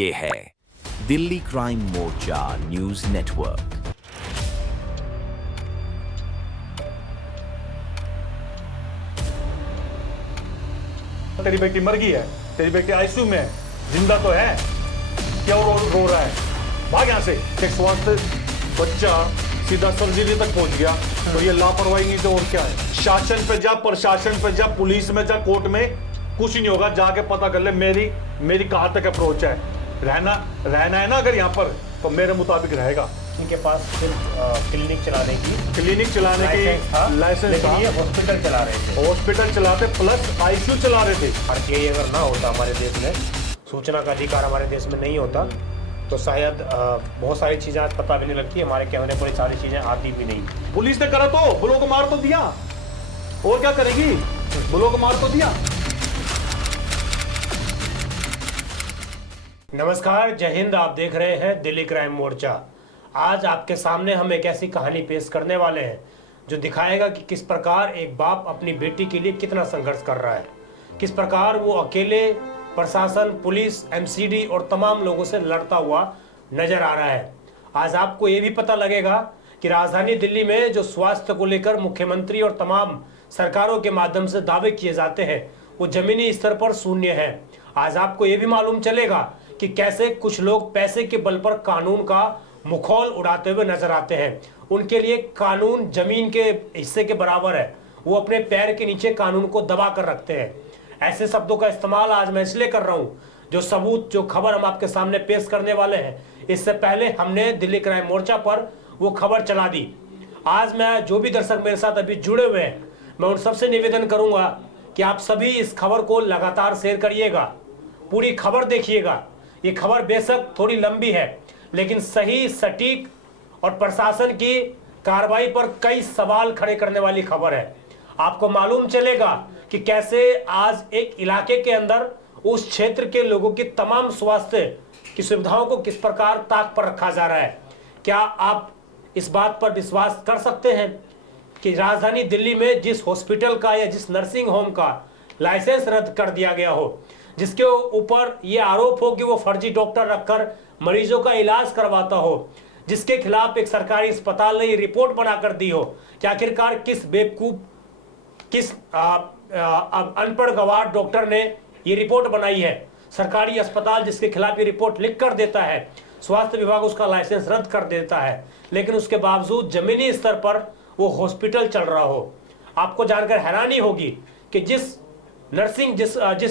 ये है दिल्ली क्राइम मोर्चा news network. तेरी बेटी मर गई है, तेरी बेटी आईसीयू में है, जिंदा तो है, क्या रो रहा है? भाग यहाँ से। एक स्वास्थ्य बच्चा सीधा सर्जरी तक पहुंच गया तो ये लापरवाही नहीं तो और क्या है? शासन पे जा, प्रशासन पे जा, पुलिस में जा, कोर्ट में, कुछ नहीं होगा। जाके पता कर ले मेरी कहां तक अप्रोच है। रहना है ना अगर यहाँ पर तो मेरे मुताबिक रहेगा। इनके पास सिर्फ क्लिनिक चलाने की लाइसेंस था। ये हॉस्पिटल चला रहे थे, हॉस्पिटल चलाते प्लस आईसीयू चला रहे थे। आरटीआई अगर ना होता हमारे देश में, सूचना का अधिकार हमारे देश में नहीं होता तो शायद बहुत सारी चीजें आज पता भी नहीं लगती, हमारे कैमरे पर सारी चीजें आती भी नहीं। पुलिस ने करा तो ब्लॉक मार तो दिया, और क्या करेगी? ब्लॉक मार तो दिया। नमस्कार, जय हिंद। आप देख रहे हैं दिल्ली क्राइम मोर्चा। आज आपके सामने हम एक ऐसी कहानी पेश करने वाले हैं जो दिखाएगा कि किस प्रकार एक बाप अपनी बेटी के लिए कितना संघर्ष कर रहा है, किस प्रकार वो अकेले प्रशासन, पुलिस, एमसीडी और तमाम लोगों से लड़ता हुआ नजर आ रहा है। आज आपको ये भी पता लगेगा कि राजधानी दिल्ली में जो स्वास्थ्य को लेकर मुख्यमंत्री और तमाम सरकारों के माध्यम से दावे किए जाते हैं वो जमीनी स्तर पर शून्य है। आज आपको ये भी मालूम चलेगा कि कैसे कुछ लोग पैसे के बल पर कानून का मुखौल उड़ाते हुए नजर आते हैं। उनके लिए कानून जमीन के हिस्से के बराबर है, वो अपने पैर के नीचे कानून को दबा कर रखते हैं। ऐसे शब्दों का इस्तेमाल आज मैं इसलिए कर रहा हूं, जो सबूत, जो खबर हम आपके सामने पेश करने वाले हैं, इससे पहले हमने दिल्ली क्राइम मोर्चा पर वो खबर चला दी। आज मैं जो भी दर्शक मेरे साथ अभी जुड़े हुए हैं, मैं उन सबसे निवेदन करूंगा कि आप सभी इस खबर को लगातार शेयर करिएगा, पूरी खबर देखिएगा। ये खबर बेशक थोड़ी लंबी है लेकिन सही, सटीक और प्रशासन की कार्रवाई पर कई सवाल खड़े करने वाली खबर है। आपको मालूम चलेगा कि कैसे आज एक इलाके के अंदर उस क्षेत्र के लोगों की तमाम स्वास्थ्य की सुविधाओं को किस प्रकार ताक पर रखा जा रहा है। क्या आप इस बात पर विश्वास कर सकते हैं कि राजधानी दिल्ली में जिस हॉस्पिटल का या जिस नर्सिंग होम का लाइसेंस रद्द कर दिया गया हो, जिसके ऊपर यह आरोप हो कि वो फर्जी डॉक्टर रखकर मरीजों का इलाज करवाता हो, जिसके खिलाफ एक सरकारी अस्पताल ने ये रिपोर्ट बनाकर दी हो, कि आखिरकार किस बेवकूफ, किस अनपढ़ गवार डॉक्टर ने ये रिपोर्ट बनाई है। सरकारी अस्पताल जिसके खिलाफ ये रिपोर्ट लिख कर देता है, स्वास्थ्य विभाग उसका लाइसेंस रद्द कर देता है, लेकिन उसके बावजूद जमीनी स्तर पर वो हॉस्पिटल चल रहा हो। आपको जानकर हैरानी होगी कि जिस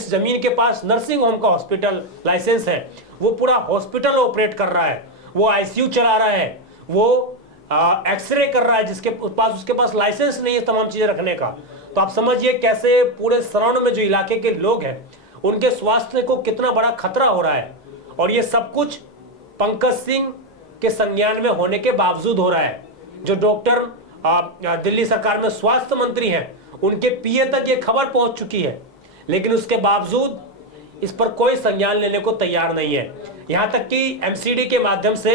जमीन के पास नर्सिंग होम का हॉस्पिटल लाइसेंस है, वो पूरा हॉस्पिटल ऑपरेट कर रहा है, वो आईसीयू चला रहा है, वो एक्सरे कर रहा है, उसके पास लाइसेंस नहीं है तमाम चीजें रखने का। तो आप समझिए कैसे पूरे सराउंड में जो इलाके के लोग हैं उनके स्वास्थ्य को कितना बड़ा खतरा हो रहा है। और ये सब कुछ पंकज सिंह के संज्ञान में होने के बावजूद हो रहा है। जो डॉक्टर दिल्ली सरकार में स्वास्थ्य मंत्री हैं, उनके पीए तक ये खबर पहुंच चुकी है, लेकिन उसके बावजूद इस पर कोई संज्ञान लेने को तैयार नहीं है। यहां तक कि एमसीडी के माध्यम से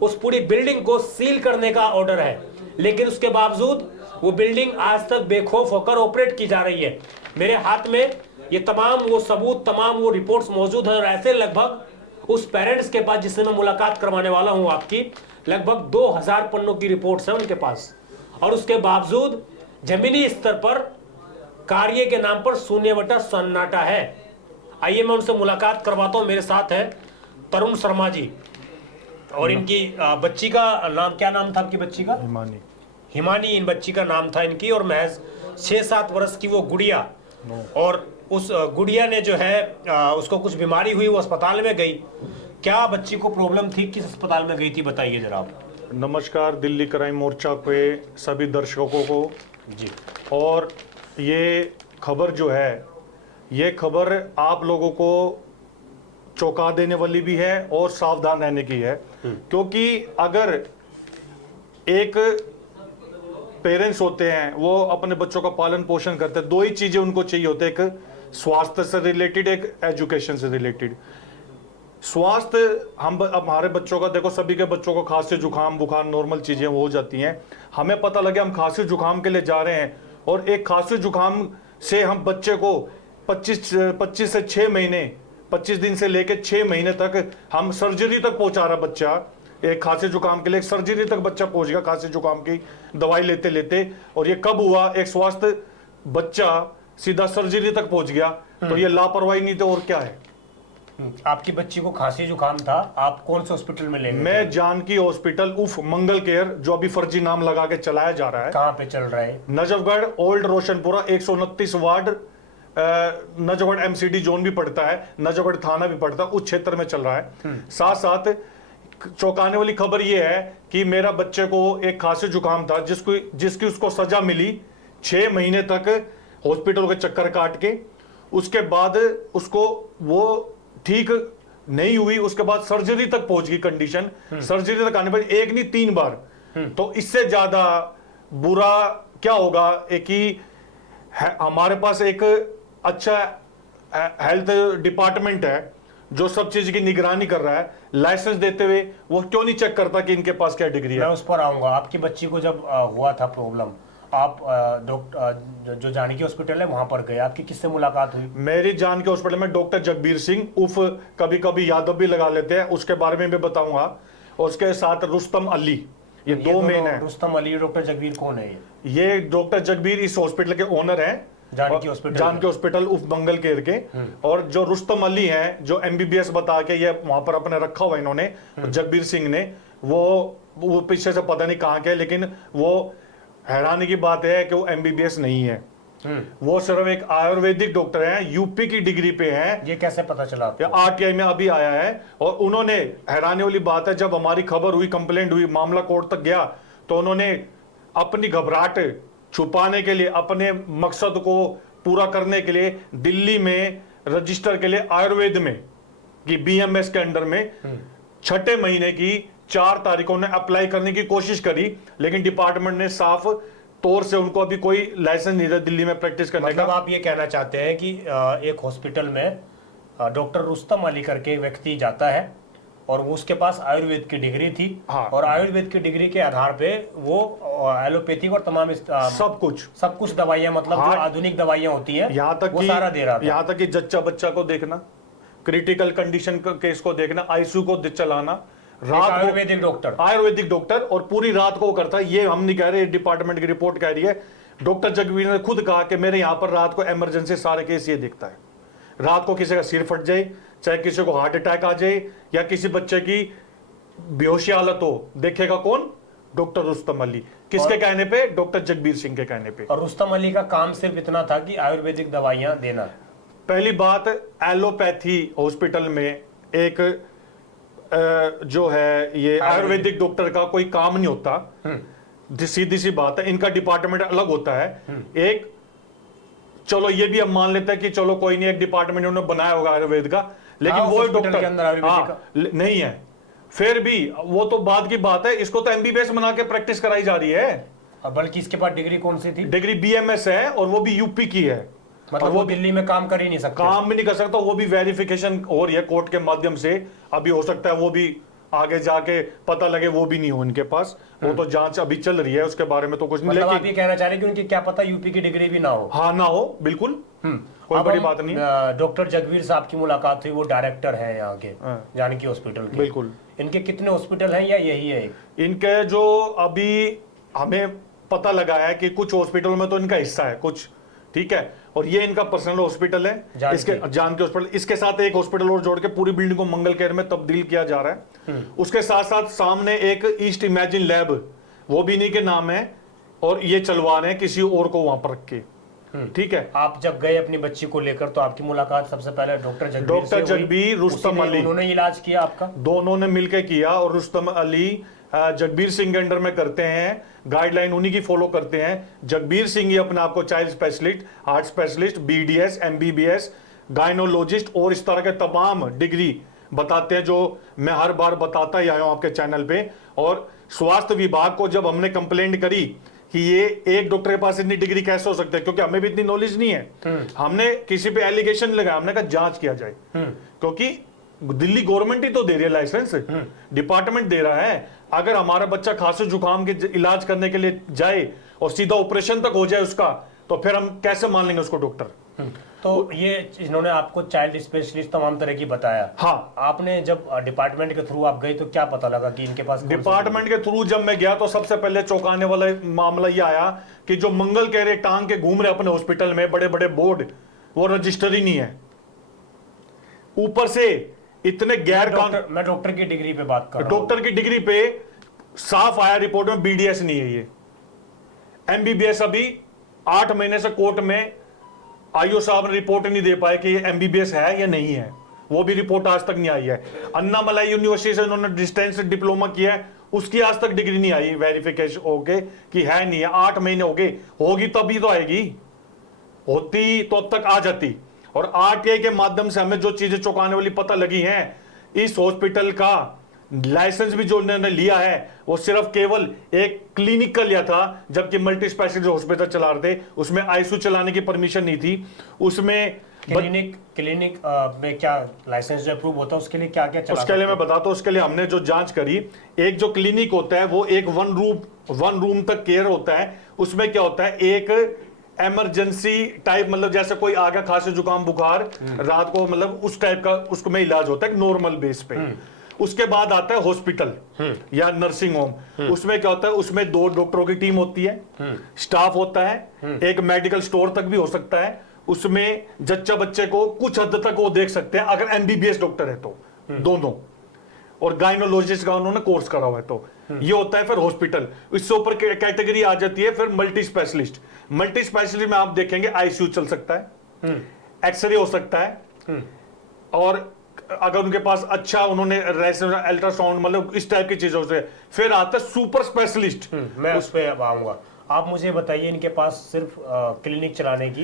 उस पूरी बिल्डिंग को सील करने का ऑर्डर है, लेकिन उसके बावजूद वो बिल्डिंग आज तक बेखौफ होकर ऑपरेट की जा रही है। मेरे हाथ में ये तमाम वो सबूत, तमाम वो रिपोर्ट्स मौजूद है और ऐसे लगभग उस पेरेंट्स के पास जिससे मैं मुलाकात करवाने वाला हूं आपकी, लगभग 2000 पन्नों की रिपोर्ट्स है उनके पास। और उसके बावजूद जमीनी स्तर पर कार्य के नाम पर शून्य बटा सन्नाटा है। आइए मैं उनसे मुलाकात करवाता हूं। मेरे साथ है तरुण शर्मा जी, और इनकी बच्ची का नाम, क्या नाम था आपकी बच्ची का? हिमानी इन बच्ची का नाम था इनकी, और महज 6-7 वर्ष की वो गुड़िया। और उस गुड़िया ने जो है उसको कुछ बीमारी हुई, वो अस्पताल में गई। क्या बच्ची को प्रॉब्लम थी, किस अस्पताल में गई थी, बताइए जरा आप। नमस्कार दिल्ली क्राइम मोर्चा के सभी दर्शकों को जी। और ये खबर जो है, ये खबर आप लोगों को चौंका देने वाली भी है और सावधान रहने की है। क्योंकि अगर एक पेरेंट्स होते हैं, वो अपने बच्चों का पालन पोषण करते हैं, दो ही चीजें उनको चाहिए होते हैं, एक स्वास्थ्य से रिलेटेड, एक एजुकेशन से रिलेटेड। स्वास्थ्य, हम हमारे बच्चों का देखो, सभी के बच्चों को खांसी जुकाम बुखार नॉर्मल चीजें हो जाती हैं। हमें पता लगे हम खांसी जुकाम के लिए जा रहे हैं और एक खांसी जुकाम से हम बच्चे को 25 से 6 महीने 25 दिन से लेके 6 महीने तक हम सर्जरी तक पहुंचा रहा बच्चा। एक खांसी जुकाम के लिए सर्जरी तक बच्चा पहुंच गया, खांसी जुकाम की दवाई लेते लेते। और ये कब हुआ, एक स्वस्थ बच्चा सीधा सर्जरी तक पहुंच गया, तो ये लापरवाही नहीं तो और क्या है। आपकी बच्ची को खांसी जुकाम था, आप कौन से हॉस्पिटल में लेंगे? मैं जानकी हॉस्पिटल उफ मंगल केयर, जो अभी फर्जी नाम लगा के चलाया जा रहा है। कहाँ पे चल रहा है? Najafgarh old Roshanpura 129 ward, Najafgarh MCD zone भी पड़ता है, नजफगढ़ थाना भी पड़ता है, उस क्षेत्र में चल रहा है। साथ साथ चौंकाने वाली खबर यह है कि मेरा बच्चे को एक खांसी जुकाम था जिसकी उसको सजा मिली 6 महीने तक हॉस्पिटल के चक्कर काट के। उसके बाद उसको वो ठीक नहीं हुई, उसके बाद सर्जरी तक पहुंच गई कंडीशन। सर्जरी तक आने पर एक नहीं 3 बार। तो इससे ज्यादा बुरा क्या होगा कि हमारे पास एक अच्छा हेल्थ डिपार्टमेंट है जो सब चीज की निगरानी कर रहा है। लाइसेंस देते हुए वो क्यों नहीं चेक करता कि इनके पास क्या डिग्री है। मैं उस पर आऊंगा। आपकी बच्ची को जब हुआ था प्रॉब्लम, आप डॉक्टर जो जानकी हॉस्पिटल है वहां पर गए, आपकी किससे मुलाकात हुई? मेरी जानकी हॉस्पिटल में डॉक्टर जगबीर सिंह उफ कभी कभी यादव भी लगा लेते हैं, उसके बारे में भी बताऊंगा। और उसके साथ रुस्तम अली, ये दो मेन है। रुस्तम अली, डॉक्टर जगबीर कौन है? ये डॉक्टर जगबीर इस हॉस्पिटल के ओनर हैं, जानकी हॉस्पिटल उफ मंगल केयर के। और जो रुस्तम अली हैं, जो एमबीबीएस बता के ये वहां पर अपने रखा हुआ इन्होंने, जगबीर सिंह ने, वो पीछे से पता नहीं कहां के, लेकिन वो हैरानी की बात है कि वो एमबीबीएस नहीं है। वो सिर्फ एक आयुर्वेदिक डॉक्टर हैं, यूपी की डिग्री पे हैं। ये कैसे पता चला? आरटीआई में अभी आया है। और उन्होंने, हैरानी वाली बात है, जब हमारी खबर हुई, कंप्लेंट हुई, मामला कोर्ट तक गया, तो उन्होंने अपनी घबराहट छुपाने के लिए, अपने मकसद को पूरा करने के लिए दिल्ली में रजिस्टर के लिए आयुर्वेद में कि बीएमएस के अंडर में 6 महीने की 4 तारीखों ने अप्लाई करने की कोशिश करी, लेकिन डिपार्टमेंट ने साफ तौर से उनको अभी कोई लाइसेंस नहीं दिया दिल्ली में प्रैक्टिस करने का। मतलब आप ये कहना चाहते हैं कि एक हॉस्पिटल में डॉक्टर रुस्तम अली करके व्यक्ति जाता है और उसके पास आयुर्वेद की डिग्री थी। हाँ। और आयुर्वेद की डिग्री के आधार पे वो एलोपैथिक और तमाम सब कुछ दवाइयां, मतलब हाँ, जो आधुनिक दवाइयां होती हैं, यहाँ तक वो कि सारा दे रहा था। यहाँ तक कि जच्चा बच्चा को देखना, क्रिटिकल कंडीशन केस को देखना, आईसीयू को चलाना, रात आयुर्वेदिक डॉक्टर, और पूरी रात को करता है। ये हम नहीं कह रहे, डिपार्टमेंट की रिपोर्ट कह रही है। डॉक्टर जगबीर ने खुद कहा कि मेरे यहाँ पर रात को इमरजेंसी सारे केस ये देखता है। रात को किसी का सिर फट जाए, चाहे किसी को हार्ट अटैक आ जाए, या किसी बच्चे की बेहोशी हालत हो, देखेगा कौन? डॉक्टर रुस्तम अली। किसके कहने पे? डॉक्टर जगबीर सिंह के कहने पे। और रुस्तम अली का काम सिर्फ इतना था कि आयुर्वेदिक दवाइयां देना। पहली बात, एलोपैथी हॉस्पिटल में एक जो है ये आयुर्वेदिक डॉक्टर का कोई काम नहीं होता। सीधी सी बात है, इनका डिपार्टमेंट अलग होता है। एक, चलो ये भी हम मान लेते हैं कि चलो कोई नहीं, एक डिपार्टमेंट उन्होंने बनाया होगा आयुर्वेद का, लेकिन वो डॉक्टर नहीं है। फिर भी वो तो बाद की बात है, इसको तो एमबीबीएस बना के प्रैक्टिस कराई जा रही है। बल्कि इसके पास डिग्री कौन सी थी? डिग्री बीएमएस है, और वो भी यूपी की है। मतलब वो दिल्ली में काम कर ही नहीं सकता। काम भी नहीं कर सकता, वो भी वेरिफिकेशन हो रही है कोर्ट के माध्यम से। अभी हो सकता है वो भी आगे जाके पता लगे वो भी नहीं हो इनके पास। वो तो जांच अभी चल रही है, उसके बारे में तो कुछ नहीं। मतलब आप ये कहना चाह रहे हैं कि उनकी क्या पता यूपी की डिग्री भी ना हो? हाँ, ना हो, बिल्कुल, कोई बड़ी बात नहीं। डॉक्टर जगबीर साहब की मुलाकात हुई, वो डायरेक्टर है यहाँ के जानकी हॉस्पिटल के। बिल्कुल। इनके कितने हॉस्पिटल हैं या यही है? इनके जो अभी हमें पता लगा है कि कुछ हॉस्पिटलों में तो इनका हिस्सा है कुछ, ठीक है। और ये इनका पर्सनल हॉस्पिटल है, इसके जानकी हॉस्पिटल। इसके साथ एक हॉस्पिटल और जोड़ के पूरी बिल्डिंग को मंगल केयर में तब्दील किया जा रहा है। उसके साथ साथ सामने एक ईस्ट इमेजिन लैब, वो भी इन्हीं के नाम है, और ये चलवा रहे हैं किसी और को वहां पर रख के, ठीक है। आप जब गए अपनी बच्ची को लेकर, तो आपकी मुलाकात सबसे पहले डॉक्टर जगबीर, रुस्तम अली, उन्होंने इलाज किया आपका? दोनों ने मिलकर किया। और रुस्तम अली जगबीर सिंह के अंडर में करते हैं, गाइडलाइन उन्हीं की फॉलो करते हैं। जगबीर सिंह ही अपने आप को child specialist, heart specialist, BDS, MBBS, gynaecologist और इस तरह के तमाम डिग्री बताते हैं, जो मैं हर बार बताता ही आया हूं आपके चैनल पे। और स्वास्थ्य विभाग को जब हमने कंप्लेंट करी कि ये एक डॉक्टर के पास इतनी डिग्री कैसे हो सकती है, क्योंकि हमें भी इतनी नॉलेज नहीं है, हमने किसी पे एलिगेशन लगाया, हमने कहा जांच किया जाए, क्योंकि दिल्ली गवर्नमेंट ही तो दे रही है लाइसेंस, डिपार्टमेंट दे रहा है। अगर हमारा बच्चा खांसी जुकाम के इलाज करने के लिए जाए और सीधा ऑपरेशन तक हो जाए उसका, तो फिर हम कैसे मान लेंगे उसको डॉक्टर? तो ये इन्होंने आपको चाइल्ड स्पेशलिस्ट तमाम तरह की बताया। हाँ, आपने जब डिपार्टमेंट के थ्रू आप गए तो क्या पता लगा कि इनके पास डिपार्टमेंट के थ्रू जब मैं गया तो सबसे पहले चौंकाने वाला मामला ये आया कि जो मंगल कह रहे टांग के घूम रहे अपने हॉस्पिटल में बड़े बड़े बोर्ड, वो रजिस्टर ही नहीं है। ऊपर से इतने गैर कानूनी, मैं डॉक्टर की डिग्री पे बात कर रहा हूं। डॉक्टर की डिग्री पे साफ आया रिपोर्ट में बीडीएस नहीं है ये। एमबीबीएस अभी 8 महीने से कोर्ट में आईओ साहब ने रिपोर्ट नहीं दे पाए कि ये एमबीबीएस है या नहीं है, वो भी रिपोर्ट आज तक नहीं आई है। अन्नामलाई यूनिवर्सिटी से उन्होंने डिस्टेंस डिप्लोमा किया है, उसकी आज तक डिग्री नहीं आई वेरिफिकेशन होके कि है नहीं है। 8 महीने हो गए, होगी तभी तो आएगी, होती तो अब तक आ जाती। और आरटीआई के माध्यम से हमें जो चीजें चौंकाने वाली पता लगी हैं, इस हॉस्पिटल का लाइसेंस भी जो उन्होंने लिया है वो सिर्फ केवल एक क्लिनिक का लिया था, जबकि मल्टी स्पेशलिटी हॉस्पिटल चला रहे थे, उसमें आईसीयू चलाने की परमिशन नहीं थी। उसमें क्लिनिक में क्या लाइसेंस जो अप्रूव होता है उसके लिए क्या क्या चला? उसके लिए मैं बताता हूं, उसके लिए हमने जो जांच करी, एक जो क्लिनिक होता है वो एक वन रूम तक केयर होता है। उसमें क्या होता है, एक इमरजेंसी टाइप, मतलब जैसे कोई आ गया खांसी जुकाम बुखार रात को, मतलब उस टाइप का उसको में इलाज होता है नॉर्मल बेस पे। उसके बाद आता है हॉस्पिटल या नर्सिंग होम। उसमें क्या होता है, उसमें 2 डॉक्टरों की टीम होती है, स्टाफ होता है, एक मेडिकल स्टोर तक भी हो सकता है। उसमें जच्चा बच्चे को कुछ हद तक वो देख सकते हैं अगर एमबीबीएस डॉक्टर है तो, दोनों, और गायनोलॉजिस्ट का उन्होंने कोर्स करा हुआ है तो। ये होता है फिर हॉस्पिटल। इससे ऊपर कैटेगरी आ जाती है फिर मल्टी स्पेशलिस्ट। मल्टी स्पेशलिस्ट में आप देखेंगे आईसीयू चल सकता है, एक्सरे हो सकता है, और अगर उनके पास अच्छा उन्होंने अल्ट्रासाउंड, मतलब इस टाइप की चीजों से। फिर आता है सुपर स्पेशलिस्ट, मैं उस पर आऊंगा। आप मुझे बताइए, इनके पास सिर्फ क्लिनिक चलाने की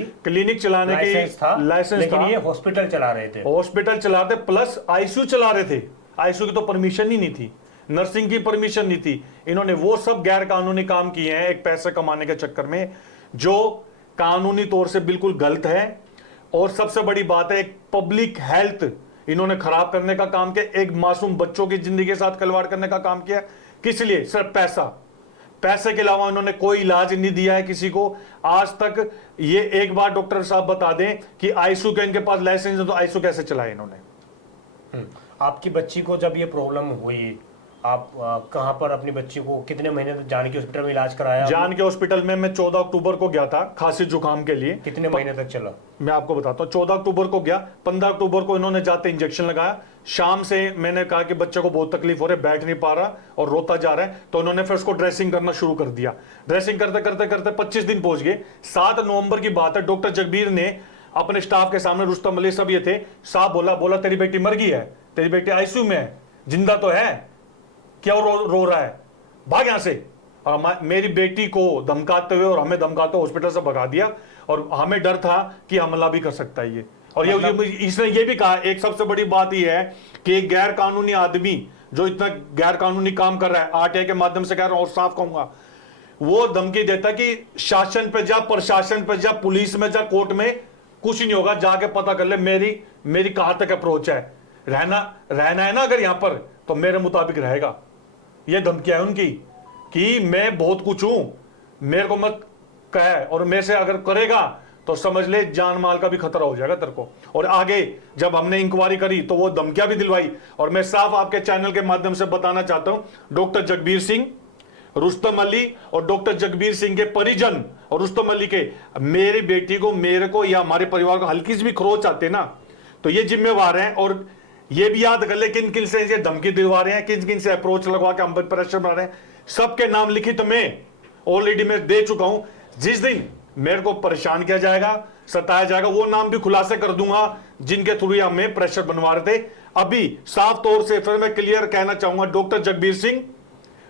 लाइसेंस था, लेकिन ये हॉस्पिटल चला रहे थे, हॉस्पिटल चलाते प्लस आईसीयू चला रहे थे। आईसीयू की तो परमिशन ही नहीं थी, नर्सिंग की परमिशन नहीं थी। इन्होंने वो सब गैर कानूनी काम किए हैं एक पैसे कमाने के चक्कर में, जो कानूनी तौर से बिल्कुल गलत है। और सबसे बड़ी बात है, एक पब्लिक हेल्थ इन्होंने खराब करने का काम किया, एक मासूम बच्चों की जिंदगी के साथ खिलवाड़ करने का काम किया। किस लिए? सिर्फ पैसा। पैसे के अलावा इन्होंने कोई इलाज नहीं दिया है किसी को आज तक। ये एक बार डॉक्टर साहब बता दें कि आईसीयू का इनके पास लाइसेंस है तो आईसीयू कैसे चलाए इन्होंने? आपकी बच्ची को जब ये प्रॉब्लम हुई, आप कहां पर अपनी बच्ची को कितने महीने तक जान के हॉस्पिटल में इलाज कराया? जान के हॉस्पिटल में मैं 14 अक्टूबर को गया था खांसी जुकाम के लिए। कितने महीने तक चला? मैं आपको बताता हूँ। 14 अक्टूबर को गया, 15 अक्टूबर को इन्होंने जाते इंजेक्शन लगाया। शाम से मैंने कहा कि बच्चे को बहुत तकलीफ हो रही है, बैठ नहीं पा रहा और रोता जा रहा है, तो उन्होंने फिर उसको ड्रेसिंग करना शुरू कर दिया। ड्रेसिंग करते करते करते 25 दिन पहुंच गए। 7 नवंबर की बात है, डॉक्टर जगबीर ने अपने स्टाफ के सामने, रुस्तम अली सब ये थे, साहब बोला तेरी बेटी मर गई है, तेरी बेटी आईसीयू में है, जिंदा तो है, क्या रो रहा है, भाग यहां से। और मेरी बेटी को धमकाते हुए और हमें धमकाते हुए हॉस्पिटल से भगा दिया, और हमें डर था कि हमला भी कर सकता है ये। और इसने ये भी कहा, एक सबसे बड़ी बात यह है कि एक गैर कानूनी आदमी जो इतना गैर कानूनी काम कर रहा है, आरटीआई के माध्यम से कह रहा हूं और साफ कहूंगा, वो धमकी देता कि शासन पे जा, प्रशासन पे जा, पुलिस में जा, कोर्ट में, कुछ नहीं होगा, जाके पता कर ले मेरी कहां तक अप्रोच है। रहना है ना अगर यहां पर, तो मेरे मुताबिक रहेगा। ये धमकियां है उनकी कि मैं बहुत कुछ हूं, मेरे को मत कहे, और मेरे से अगर करेगा तो समझ ले जान माल का भी खतरा हो जाएगा तेरे को। और आगे जब हमने इंक्वायरी करी तो वो धमकियां भी दिलवाई। और मैं साफ आपके चैनल के माध्यम से बताना चाहता हूं, डॉक्टर जगबीर सिंह, रुस्तम अली और डॉक्टर जगबीर सिंह के परिजन और रुस्तम अली के, मेरी बेटी को, मेरे को या हमारे परिवार को हल्की सी भी खरोच आते ना, तो ये जिम्मेवार हैं। और ये भी याद कर ले किन किन से ये धमकी दिलवा रहे हैं, किन किन से अप्रोच लगवा के हम पर प्रेशर बना रहे हैं। सबके नाम लिखित में ऑलरेडी मैं दे चुका हूं। जिस दिन मेरे को परेशान किया जाएगा, सताया जाएगा, वो नाम भी खुलासे कर दूंगा जिनके थ्रू हमें प्रेशर बनवा रहे थे। अभी साफ तौर से फिर मैं क्लियर कहना चाहूंगा, डॉक्टर जगबीर सिंह,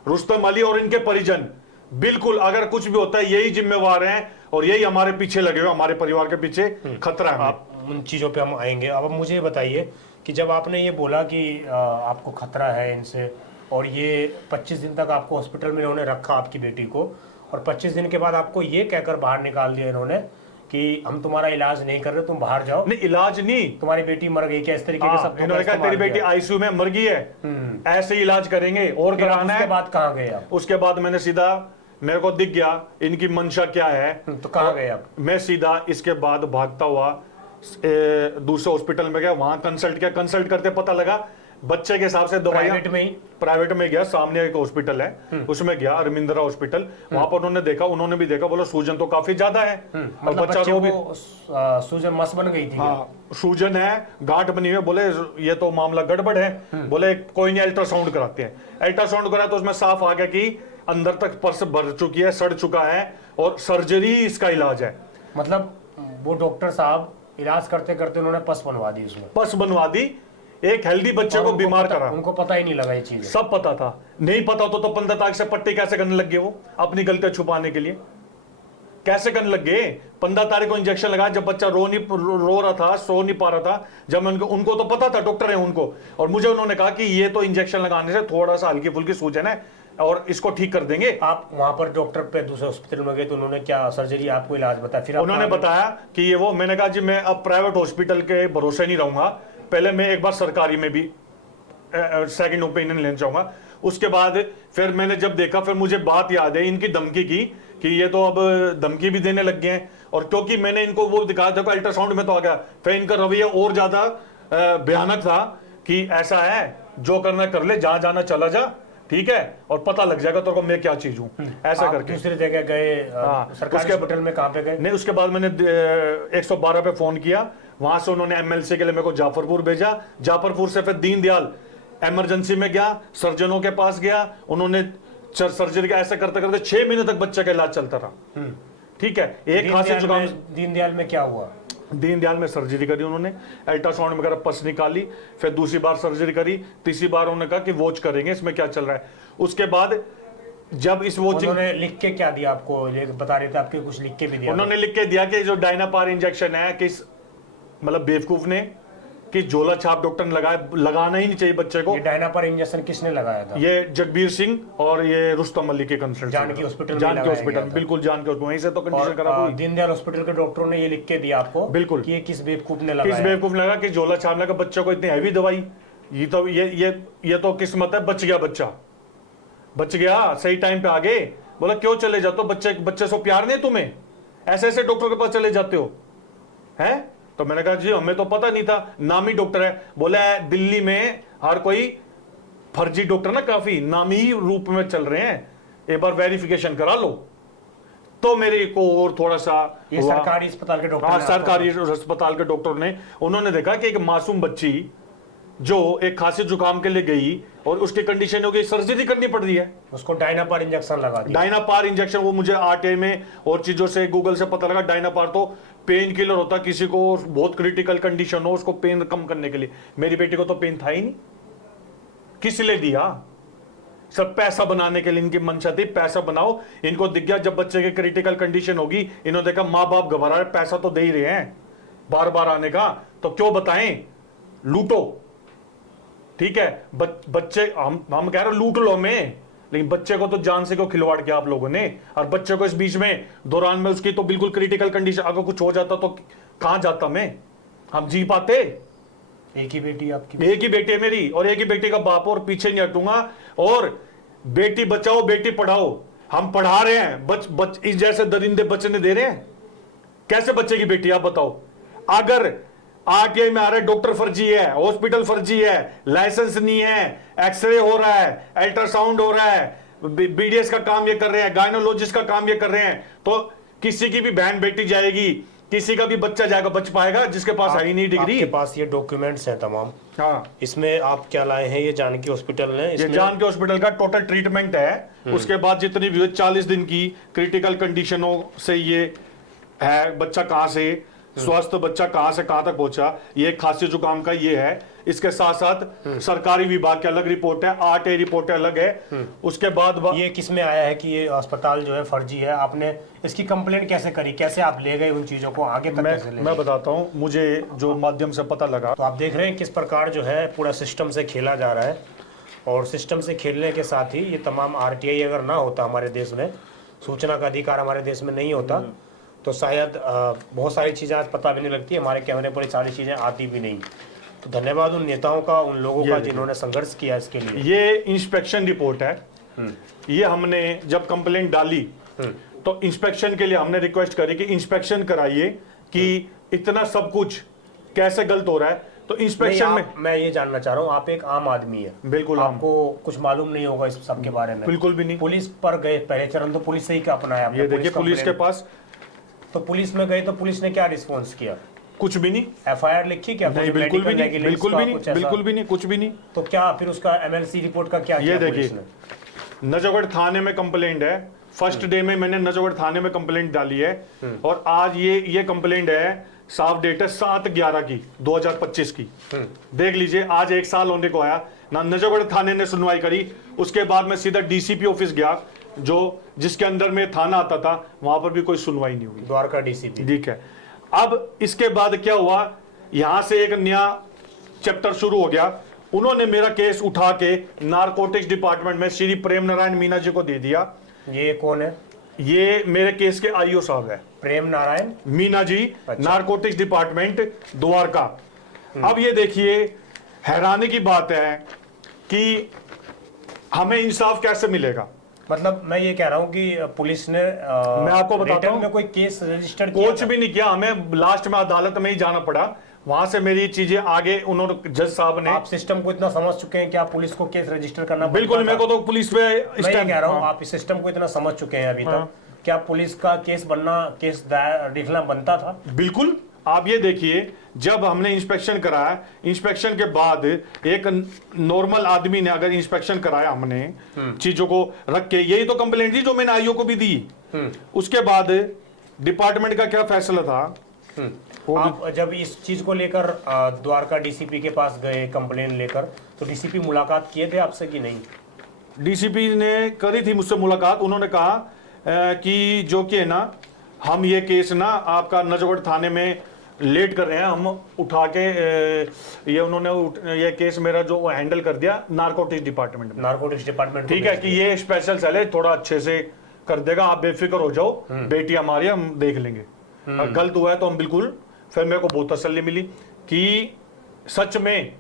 रुस्तम अली और इनके परिजन, बिल्कुल अगर कुछ भी होता है यही जिम्मेवार हैं और यही हमारे पीछे लगे हुए, हमारे परिवार के पीछे खतरा है। आप उन चीज़ों पे हम आएंगे। अब मुझे बताइए कि जब आपने ये बोला कि आपको खतरा है इनसे, और ये 25 दिन तक आपको हॉस्पिटल में इन्होंने रखा आपकी बेटी को, और 25 दिन के बाद आपको ये कहकर बाहर निकाल दिया इन्होंने कि हम तुम्हारा इलाज नहीं कर रहे, तुम बाहर जाओ। नहीं, इलाज नहीं, तुम्हारी बेटी मर गई, क्या इस तरीके के सब? इन्होंने कहा तेरी बेटी आईसीयू में मर गई है, ऐसे ही इलाज करेंगे और कराना है। उसके बाद कहाँ गए आप? उसके बाद मैंने सीधा, मेरे को दिख गया इनकी मंशा क्या है, तो कहाँ गए आप? मैं सीधा इसके बाद भागता हुआ दूसरे हॉस्पिटल में गया, वहां कंसल्ट किया, कंसल्ट करते पता लगा बच्चे के हिसाब से दवाइयां प्राइवेट में गया, सामने एक हॉस्पिटल है उसमें गया, अरविंदरा हॉस्पिटल, वहां पर उन्होंने देखा, उन्होंने भी देखा, बोला सूजन तो काफी ज्यादा है, और बच्चा को भी सूजन मस बन गई थी। हाँ, सूजन है, गांठ बनी हुई है, बोले ये तो मामला गड़बड़ है, बोले कोई नहीं अल्ट्रासाउंड कराते हैं। अल्ट्रासाउंड करा तो उसमें साफ आ गया कि अंदर तक पर्स भर चुकी है, सड़ चुका है, और सर्जरी इसका इलाज है। मतलब वो डॉक्टर साहब इलाज करते करते उन्होंने पस बनवा दी, उसमें पस बनवा दी, एक हेल्दी बच्चे को बीमार करा। उनको पता ही नहीं लगा ये चीज, सब पता था, नहीं पता तो 15 तारीख से पट्टी कैसे करने लग गए वो, अपनी गलतियां छुपाने के लिए कैसे करने लग गए। 15 तारीख को इंजेक्शन लगाया जब बच्चा रो रहा था, सो नहीं पा रहा था, जब उनको तो पता था, डॉक्टर है उनको, और मुझे उन्होंने कहा कि ये तो इंजेक्शन लगाने से थोड़ा सा हल्की फुल्की सूजन है और इसको ठीक कर देंगे। आप वहां पर डॉक्टर पे दूसरे हॉस्पिटल में गए तो उन्होंने क्या सर्जरी आपको इलाज बताया? फिर उन्होंने बताया कि ये वो, मैंने कहा जी मैं अब प्राइवेट हॉस्पिटल के भरोसे नहीं रहूंगा, पहले मैं एक बार सरकारी में भी सेकंड ओपिनियन लेना चाहूंगा। उसके बाद फिर मैंने जब देखा, फिर मुझे बात याद है इनकी धमकी की कि ये तो अब धमकी भी देने लग गए हैं, और क्योंकि मैंने इनको वो दिखाया था अल्ट्रासाउंड में तो आ गया, फिर इनका रवैया और ज्यादा भयानक था कि ऐसा है जो करना कर ले, जहां जाना चला जा, ठीक है, और पता लग जाएगा तो मैं क्या चीज हूं, ऐसा करके। दूसरी जगह गए, सरकारी हॉस्पिटल में कहां पे गए? नहीं, उसके बाद मैंने 112 पे फोन किया, वहां से उन्होंने एमएलसी के लिए मेरे को जाफरपुर भेजा, जाफरपुर से फिर दीनदयाल इमरजेंसी में गया, सर्जनों के पास गया, उन्होंने सर्जरी का ऐसा करते करते 6 महीने तक बच्चे का इलाज चलता रहा। ठीक है, एक खांसी जुकाम। दीनदयाल में क्या हुआ? दीनदयाल में सर्जरी करी उन्होंने, अल्ट्रासाउंड वगैरह पस निकाली, फिर दूसरी बार सर्जरी करी, तीसरी बार उन्होंने कहा कि वॉच करेंगे इसमें क्या चल रहा है। उसके बाद जब इस वॉचिंग, उन्होंने लिख के क्या दिया आपको? बता रहे थे आपके, कुछ लिख के भी दिया? उन्होंने लिख के दिया कि जो डायनापार इंजेक्शन है, किस मतलब बेवकूफ ने कि झोला छाप डॉक्टर ने लगाना ही नहीं चाहिए बच्चे को। ये डायनापार इंजेक्शन किसने लगाया था? ये जगबीर सिंह और ये रुस्तम अली के कंसल्टेंट, जानकी हॉस्पिटल, बिल्कुल जानकी हॉस्पिटल, वहीं से तो कंडीशन खराब हुई। दीनदयाल हॉस्पिटल के डॉक्टरों ने ये लिख के दिया आपको बिल्कुल कि ये किस बेवकूफ ने लगाया? किस बेवकूफ ने लगा कि झोला छाप लगा बच्चे को, इतनी हैवी दवाई, ये तो ये तो किस्मत है, बच गया बच्चा, बच गया, सही टाइम पे आ गए। बोला क्यों चले जाते हो, बच्चे से प्यार नहीं तुम्हें, ऐसे ऐसे डॉक्टर के पास चले जाते हो हैं? तो मैंने कहा जी हमें तो पता नहीं था, नामी डॉक्टर है। बोला दिल्ली में हर कोई फर्जी डॉक्टर ना काफी नामी रूप में चल रहे हैं, एक बार वेरिफिकेशन करा लो। तो मेरे को और थोड़ा सा ये सरकारी अस्पताल के डॉक्टर, सरकारी अस्पताल के डॉक्टर ने, उन्होंने देखा कि एक मासूम बच्ची जो एक खांसी जुकाम के लिए गई और उसकी कंडीशन हो गई, सर्जरी करनी पड़ रही है, उसको डायनापार इंजेक्शन लगा दिया। डायनापार इंजेक्शन, वो मुझे आरटीआई में और चीजों से गूगल से पता लगा, डायनापार तो पेन किलर होता, किसी को बहुत क्रिटिकल कंडीशन हो उसको पेन कम करने के लिए। मेरी बेटी को तो पेन था ही नहीं, किस लिए दिया? सब पैसा बनाने के लिए इनकी मंशा थी, पैसा बनाओ। इनको दिख गया जब बच्चे की क्रिटिकल कंडीशन होगी, इन्होंने देखा माँ बाप घबरा रहे, पैसा तो दे ही रहे हैं बार बार आने का, तो क्यों बताएं, लूटो। ठीक है, बच्चे हम कह रहे लूट लो में, लेकिन बच्चे को तो जान से क्यों खिलवाड़ किया आप लोगों ने? और बच्चे को इस बीच में दौरान में उसकी तो बिल्कुल क्रिटिकल कंडीशन, अगर कुछ हो जाता तो कहां जाता मैं, हम जी पाते? एक ही बेटी आपकी? एक ही बेटी है मेरी, और एक ही बेटी का बाप, और पीछे नहीं हटूंगा। और बेटी बचाओ बेटी पढ़ाओ, हम पढ़ा रहे हैं, इस जैसे दरिंदे बचने दे रहे हैं? कैसे बच्चे की बेटी, आप बताओ। अगर आरटीआई में आ रहे डॉक्टर फर्जी है, हॉस्पिटल फर्जी है, लाइसेंस नहीं है, एक्सरे हो रहा है, अल्ट्रासाउंड हो रहा है, बीडीएस का काम ये कर रहे हैं, गायनोलॉजिस्ट का काम ये कर रहे हैं, तो किसी की भी बहन बेटी जाएगी, किसी का भी बच्चा जाएगा, बच पाएगा जिसके पास है ही नहीं डिग्री। आपके पास ये डॉक्यूमेंट्स हैं तमाम। हाँ, इसमें आप क्या लाए हैं? ये जानकी हॉस्पिटल ने, ये जानकी हॉस्पिटल का टोटल ट्रीटमेंट है, उसके बाद जितनी भी 40 दिन की क्रिटिकल कंडीशनों से ये है, बच्चा कहां से स्वस्थ, बच्चा कहां से कहां तक पहुंचा, ये खांसी जुकाम का ये है। इसके साथ साथ सरकारी विभाग की अलग रिपोर्ट है, आरटीआई रिपोर्ट अलग है। उसके बाद ये किस में आया है कि ये अस्पताल जो है फर्जी है? आपने इसकी कंप्लेंट कैसे करी, कैसे आप ले गए उन चीजों को आगे तक? कैसे ले मैं बताता हूँ, मुझे जो माध्यम से पता लगा। तो आप देख रहे हैं किस प्रकार जो है पूरा सिस्टम से खेला जा रहा है, और सिस्टम से खेलने के साथ ही ये तमाम आरटीआई अगर ना होता हमारे देश में, सूचना का अधिकार हमारे देश में नहीं होता, तो शायद बहुत सारी चीज़ें आज पता भी नहीं लगती, हमारे कैमरे पर सारी चीज़ें आती भी नहीं। तो धन्यवाद उन नेताओं का, उन लोगों का जिन्होंने संघर्ष किया इसके लिए। ये इंस्पेक्शन रिपोर्ट है, ये हमने जब कंप्लेंट डाली तो इंस्पेक्शन के लिए हमने रिक्वेस्ट करी कि इंस्पेक्शन कराइए कि इतना सब कुछ कैसे गलत हो रहा है। तो इंस्पेक्शन में मैं ये जानना चाह रहा हूँ, आप एक आम आदमी है, बिल्कुल आपको कुछ मालूम नहीं होगा इस सब के बारे में। बिल्कुल भी नहीं। पुलिस पर गए, पहले चरण तो पुलिस से ही क्या अपनाया आपने? ये देखिए पुलिस के पास, तो पुलिस में गए तो पुलिस ने क्या रिस्पॉन्स किया? कुछ भी नहीं। एफआईआर लिखी क्या? नहीं, बिल्कुल भी नहीं, बिल्कुल भी नहीं, बिल्कुल भी नहीं, कुछ भी नहीं। तो क्या फिर उसका एमएलसी रिपोर्ट का क्या? ये देखिए नजफगढ़ थाने में कंप्लेंट है, फर्स्ट डे में मैंने नजफगढ़ थाने में कंप्लेंट डाली है, और आज ये कंप्लेंट है, साफ डेट है 7/11 की 2025 की। देख लीजिए, आज 1 साल होने को आया ना, नजफगढ़ थाने ने सुनवाई करी। उसके बाद मैं सीधा डीसीपी ऑफिस गया, जिसके अंदर में थाना आता था, वहां पर भी कोई सुनवाई नहीं हुई। द्वारका डीसीपी, ठीक है। अब इसके बाद क्या हुआ, यहां से एक नया चैप्टर शुरू हो गया। उन्होंने मेरा केस उठा के नारकोटिक्स डिपार्टमेंट में श्री प्रेम नारायण मीना जी को दे दिया। ये कौन है? ये मेरे केस के आईओ साहब है, प्रेम नारायण मीना जी। अच्छा। Narcotics department Dwarka. अब ये देखिए, हैरानी की बात है कि हमें इंसाफ कैसे मिलेगा। मतलब मैं ये कह रहा हूँ कि पुलिस ने मैं आपको बताता हूँ, में कोई केस रजिस्टर किया कुछ भी नहीं किया। हमें लास्ट में अदालत में ही जाना पड़ा, वहां से मेरी चीजें आगे उन्होंने, जज साहब ने। आप सिस्टम को इतना समझ चुके हैं कि आप पुलिस को केस रजिस्टर करना? बिल्कुल, मेरे को तो पुलिस पे मैं ये कह रहा हूँ, आप इस सिस्टम को इतना समझ चुके हैं अभी तक, क्या पुलिस का केस लिखना बनता था? बिल्कुल। आप ये देखिए, जब हमने इंस्पेक्शन कराया, इंस्पेक्शन के बाद एक नॉर्मल आदमी ने अगर इंस्पेक्शन कराया, हमने चीजों को रख के, यही तो कंप्लेंट थी जो मैंने आईओ को भी दी। उसके बाद डिपार्टमेंट का क्या फैसला था, आप जब इस चीज को लेकर द्वारका डीसीपी के पास गए कंप्लेन लेकर, तो डीसीपी मुलाकात किए थे आपसे कि नहीं? डीसीपी ने करी थी मुझसे मुलाकात। उन्होंने कहा कि जो कि है ना, हम ये केस ना आपका नजफगढ़ थाने में लेट कर रहे हैं, हम उठा के ये उन्होंने ये केस मेरा जो हैंडल कर दिया नारकोटिक्स डिपार्टमेंट में। नारकोटिक्स डिपार्टमेंट, ठीक है, कि ये स्पेशल सेल है, थोड़ा अच्छे से कर देगा, आप बेफिक्र हो जाओ, बेटी हमारी, हम देख लेंगे। गलत हुआ है तो हम बिल्कुल। फिर मेरे को बहुत तसल्ली मिली कि सच में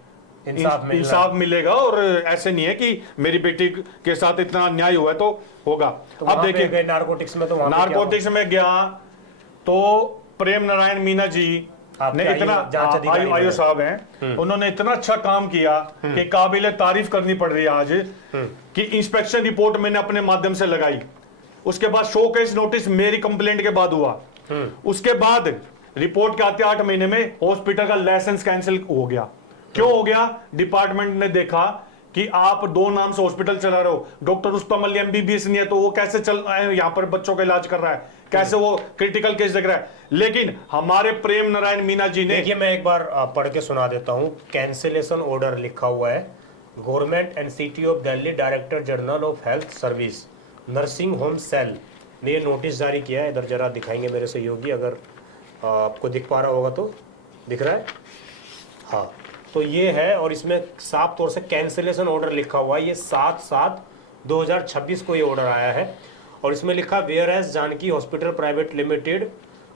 इंसाफ मिलेगा, और ऐसे नहीं है कि मेरी बेटी के साथ इतना अन्याय हुआ है तो होगा। तो अब देखिए, नारकोटिक्स में, तो नारकोटिक्स में गया तो प्रेम नारायण मीना जी ने इतना, आईओ साहब हैं, उन्होंने इतना अच्छा काम किया कि काबिल तारीफ करनी पड़ रही है आज, कि इंस्पेक्शन रिपोर्ट मैंने अपने माध्यम से लगाई। उसके बाद शो केस नोटिस मेरी कंप्लेंट के बाद हुआ। उसके बाद रिपोर्ट के आते 8 महीने में हॉस्पिटल का लाइसेंस कैंसिल हो गया। क्यों हो गया? डिपार्टमेंट ने देखा कि आप 2 नाम से हॉस्पिटल चला रहे हो, डॉक्टर रुस्तम अली एमबीबीएस नहीं है, तो वो कैसे चल यहां पर बच्चों का इलाज कर रहा है, कैसे वो क्रिटिकल केस देख रहा है। लेकिन हमारे प्रेम नारायण मीना जी ने, देखिए मैं एक बार पढ़ के सुना देता हूं। कैंसिलेशन ऑर्डर लिखा हुआ है, government NCT of Delhi, director general of health service, nursing home cell ने नोटिस जारी किया है। इधर जरा दिखाएंगे मेरे सहयोगी, अगर आपको दिख पा रहा होगा तो। दिख रहा है? हाँ, तो ये है, और इसमें साफ तौर से कैंसिलेशन ऑर्डर लिखा हुआ है। ये 7/7/2026 को ये ऑर्डर आया है, और इसमें लिखा whereas Janki hospital private limited,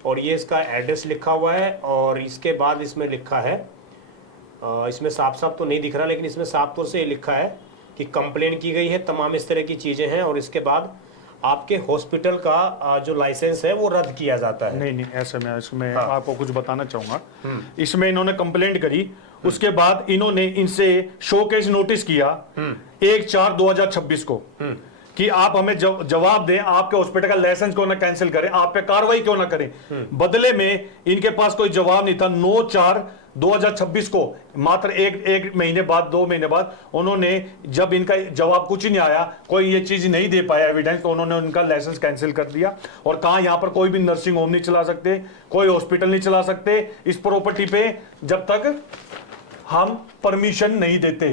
और ये इसका एड्रेस लिखा हुआ है। और इसके बाद इसमें लिखा है, इसमें साफ साफ तो नहीं दिख रहा, लेकिन इसमें साफ तौर से ये लिखा है कि कंप्लेन की गई है, तमाम इस तरह की चीज़ें हैं, और इसके बाद आपके हॉस्पिटल का जो लाइसेंस है वो रद्द किया जाता है। नहीं, ऐसे में इसमें आपको कुछ बताना चाहूंगा। इसमें इन्होंने कंप्लेंट करी, उसके बाद इन्होंने इनसे शो केस नोटिस किया 1/4/2026 को, कि आप हमें जवाब दें, आपके हॉस्पिटल का लाइसेंस क्यों ना कैंसिल करें, आप पे कार्रवाई क्यों ना करें। बदले में इनके पास कोई जवाब नहीं था। 9/4/2026 को, मात्र एक महीने बाद, 2 महीने बाद, उन्होंने, जब इनका जवाब कुछ ही नहीं आया, कोई ये चीज नहीं दे पाया एविडेंस, तो उन्होंने उनका लाइसेंस कैंसिल कर दिया। और कहा यहां पर कोई भी नर्सिंग होम नहीं चला सकते, कोई हॉस्पिटल नहीं चला सकते इस प्रॉपर्टी पे, जब तक हम परमिशन नहीं देते।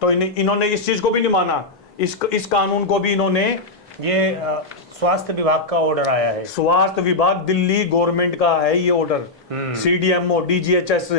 तो इन्होंने इस चीज को भी नहीं माना, इस कानून को भी इन्होंने। ये स्वास्थ्य विभाग का ऑर्डर आया है, स्वास्थ्य विभाग दिल्ली गवर्नमेंट का है ये ऑर्डर। सीडीएमओ, डीजीएचएस,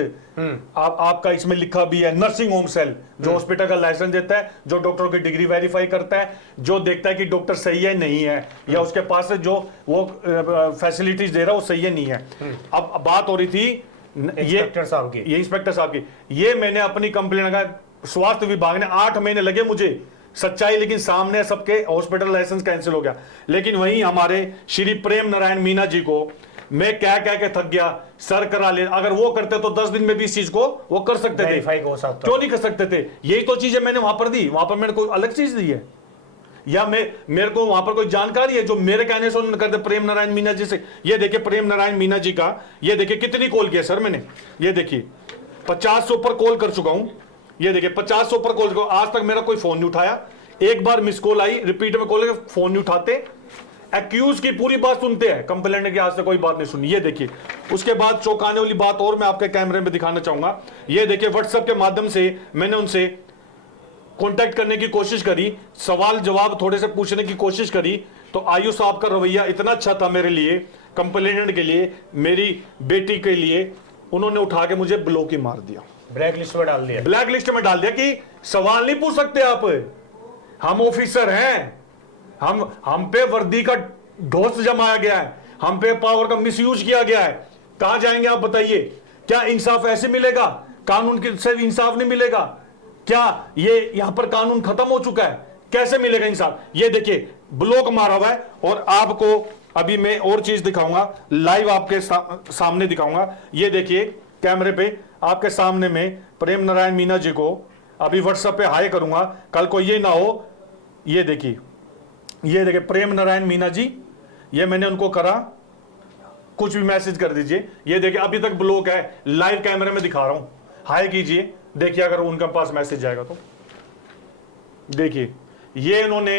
आपका इसमें लिखा भी है नर्सिंग होम सेल, जो हॉस्पिटल का लाइसेंस देता है, जो डॉक्टरों की डिग्री वेरीफाई करता है, जो देखता है कि डॉक्टर सही है नहीं है, या उसके पास जो वो फैसिलिटीज दे रहा है वो सही है नहीं है। अब बात हो रही थी इंस्पेक्टर साहब की, ये इंस्पेक्टर साहब की, ये मैंने अपनी कंप्लेन लगा, स्वास्थ्य विभाग ने 8 महीने लगे मुझे, सच्चाई लेकिन सामने सबके हॉस्पिटल लाइसेंस कैंसिल हो गया। लेकिन वहीं हमारे श्री प्रेम नारायण मीना जी को मैं क्या कह के थक गया, सर करा ले। अगर वो करते तो 10 दिन में भी इस चीज को वो कर सकते थे, वेरीफाई हो सकता, क्यों नहीं कर सकते थे? यही तो चीजें मैंने वहां पर दी, वहां पर मैंने कोई अलग चीज दी है या मेरे को वहां पर कोई जानकारी है जो मेरे कहने से उन्होंने कर दे? प्रेम नारायण मीना जी से, ये देखिए प्रेम नारायण मीना जी का, ये देखिए कितनी कॉल किया सर मैंने, ये देखिए 50 से ऊपर कॉल कर चुका हूं, ये देखिए 50 से ऊपर कॉल, आज तक मेरा कोई फोन नहीं उठाया। एक बार मिस कॉल आई, रिपीट में कॉल, फोन नहीं उठाते, एक्यूज की पूरी बात सुनते हैं, कंप्लेंट की आज से कोई बात नहीं सुनी। ये देखिए, उसके बाद चौंकाने वाली बात और मैं आपके कैमरे में दिखाना चाहूंगा। ये देखिए व्हाट्सएप के माध्यम से मैंने उनसे कांटेक्ट करने की कोशिश करी, सवाल जवाब थोड़े से पूछने की कोशिश करी, तो आयुष साहब का रवैया इतना अच्छा था मेरे लिए, कंप्लेनेंट के लिए, मेरी बेटी के लिए, उन्होंने उठा के मुझे ब्लॉक ही मार दिया, ब्लैक लिस्ट में डाल दिया। ब्लैक लिस्ट में डाल दिया कि सवाल नहीं पूछ सकते आप, हम ऑफिसर हैं, हम पे वर्दी का ढोस जमाया गया है, हम पे पावर का मिसयूज किया गया है, कहां जाएंगे आप बताइए? क्या इंसाफ ऐसे मिलेगा? कानून से इंसाफ नहीं मिलेगा क्या? ये यहां पर कानून खत्म हो चुका है, कैसे मिलेगा इंसाफ? ये देखिए ब्लॉक मारा हुआ है। और आपको अभी मैं और चीज दिखाऊंगा, लाइव आपके सामने दिखाऊंगा। ये देखिए कैमरे पे आपके सामने में प्रेम नारायण मीना जी को अभी व्हाट्सएप पे हाई करूंगा, कल को ये ना हो। ये देखिए प्रेम नारायण मीना जी, ये मैंने उनको करा, कुछ भी मैसेज कर दीजिए। ये देखिए अभी तक ब्लॉक है, लाइव कैमरे में दिखा रहा हूं, हाई कीजिए, देखिए अगर उनके पास मैसेज जाएगा तो। देखिए ये इन्होंने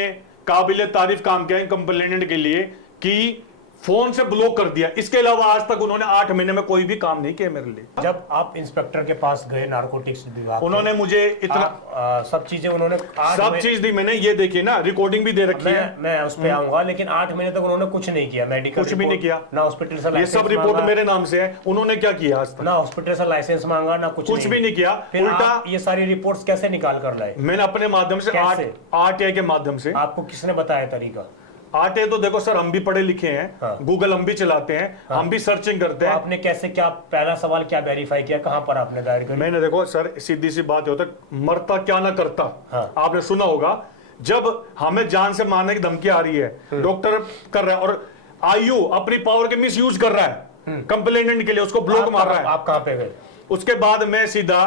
काबिले तारीफ काम किया कंप्लेनेंट के लिए कि फोन से ब्लॉक कर दिया, इसके अलावा आज तक उन्होंने 8 महीने में कोई भी काम नहीं किया मेरे लिए। जब आप इंस्पेक्टर के पास गए नारकोटिक्स विभाग, उन्होंने मुझे इतना सब चीजें उन्होंने सब चीज दी मैंने, ये देखिए ना रिकॉर्डिंग भी दे रखी है, मैं उस पे आऊंगा, लेकिन 8 महीने तक उन्होंने कुछ नहीं किया, मेडिकल कुछ भी नहीं किया ना, हॉस्पिटल से ये सब रिपोर्ट मेरे नाम से है, उन्होंने क्या किया आज तक? ना हॉस्पिटल से लाइसेंस मांगा, ना कुछ भी नहीं किया। उल्टा ये सारी रिपोर्ट्स कैसे निकाल कर लाए? मैंने अपने माध्यम से, आरटीआई के माध्यम से। आपको किसने बताया तरीका? आरटीआई तो देखो सर, हम भी पढ़े लिखे हैं, हाँ। गूगल हम भी चलाते हैं, हाँ। हम भी सर्चिंग करते हैं। आपने कैसे, क्या पहला सवाल क्या वेरीफाई किया, कहां पर आपने दायर किया? मैंने देखो सर, सीधी सी बात होता है, मरता क्या ना करता, हाँ। आपने सुना होगा, जब हमें जान से मारने की धमकी आ रही है, डॉक्टर कर रहा है और आयु अपनी पावर के मिस यूज कर रहा है कंप्लेनेंट के लिए, उसको ब्लॉक मार रहा है। आप कहां पे गए? उसके बाद मैं सीधा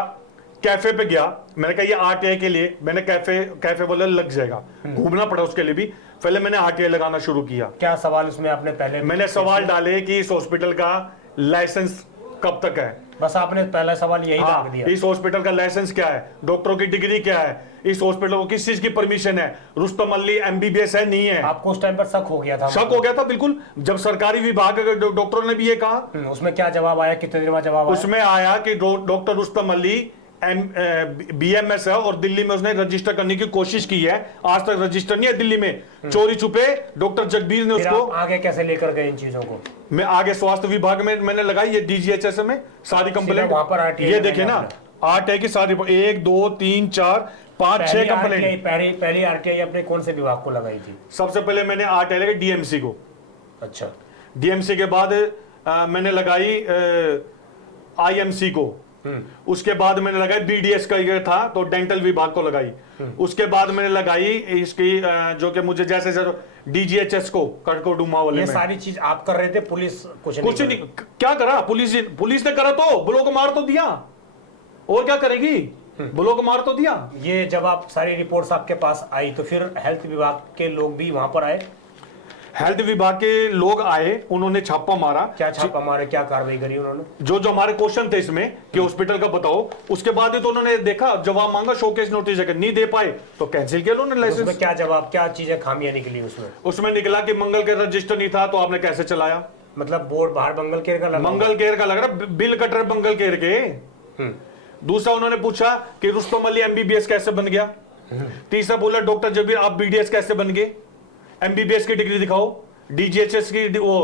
कैफे पे गया, मैंने कहा ये आरटीआई के लिए, मैंने कैफे बोले लग जाएगा, घूमना पड़ा उसके लिए भी, पहले मैंने आरटीआई लगाना शुरू किया। क्या सवाल उसमें आपने पहले? मैंने सवाल डाले कि इस हॉस्पिटल का लाइसेंस कब तक है, बस आपने पहला सवाल यही दाग दिया। इस हॉस्पिटल का लाइसेंस क्या है, डॉक्टरों की डिग्री क्या है, इस हॉस्पिटल को किस चीज की परमिशन है, रुस्तम अली एमबीबीएस है नहीं है। आपको उस टाइम पर शक हो गया था? शक हो गया था बिल्कुल, जब सरकारी विभाग डॉक्टरों ने भी ये कहा। उसमें क्या जवाब आया, कितने दिन में जवाब आया? उसमें आया कि डॉक्टर रुस्तम अली बीएमएस है और दिल्ली में उसने रजिस्टर करने की कोशिश की है, आज तक रजिस्टर नहीं है दिल्ली में, चोरी छुपे डॉक्टर जगबीर ने उसको। आगे कैसे लेकर गए इन चीजों को? मैं आगे स्वास्थ्य विभाग में मैंने लगाई, ये डीजीएचएस में सारी कंप्लेंट, वहां पर आरटीआई, ये देखिए ना आरटीआई की सारी 1 2 3 4 5 6 कंप्लेंट। पहली आरटीआई अपने कौन से विभाग को लगाई थी? सबसे पहले मैंने आरटीआई लगाई डीएमसी को। अच्छा, डीएमसी के बाद मैंने लगाई आईएमसी को, उसके बाद मैंने लगाई बीडीएस का ये था तो डेंटल विभाग को लगाई, उसके बाद मैंने लगाई इसकी जो कि मुझे जैसे डीजीएचएस को कटकोडुमा वाले ये में। सारी चीज आप कर रहे थे, पुलिस कुछ नहीं क्या करा? पुलिस ने करा तो ब्लॉक मार तो दिया, और क्या करेगी, ब्लॉक मार तो दिया। ये जब आप सारी रिपोर्ट्स आपके पास आई तो फिर हेल्थ विभाग के लोग भी वहां पर आए? हेल्थ विभाग के लोग आए, उन्होंने छापा मारा। क्या छापा मारे, क्या कार्रवाई करी उन्होंने? जो हमारे क्वेश्चन थे इसमें कि हॉस्पिटल का बताओ, उसके बाद ही तो उन्होंने देखा, जवाब मांगा, शोकेस नोटिस अगर नहीं दे पाए तो कैंसिल किया उन्होंने लाइसेंस। उसमें क्या जवाब, क्या चीजें खामियां निकली उसमें? उसमें निकला कि मंगल केयर रजिस्टर नहीं था, तो आपने कैसे चलाया? मतलब बोर्ड बाहर मंगल केयर का लगा? मंगल केयर का लग रहा, बिल कट रहे मंगल केयर के। दूसरा उन्होंने पूछा कि रुस्तम अली एमबीबीएस कैसे बन गया। तीसरा बोला डॉक्टर जबीर आप बीडीएस कैसे बन गए, एमबीबीएस की डिग्री दिखाओ, डीजीएचएस की वो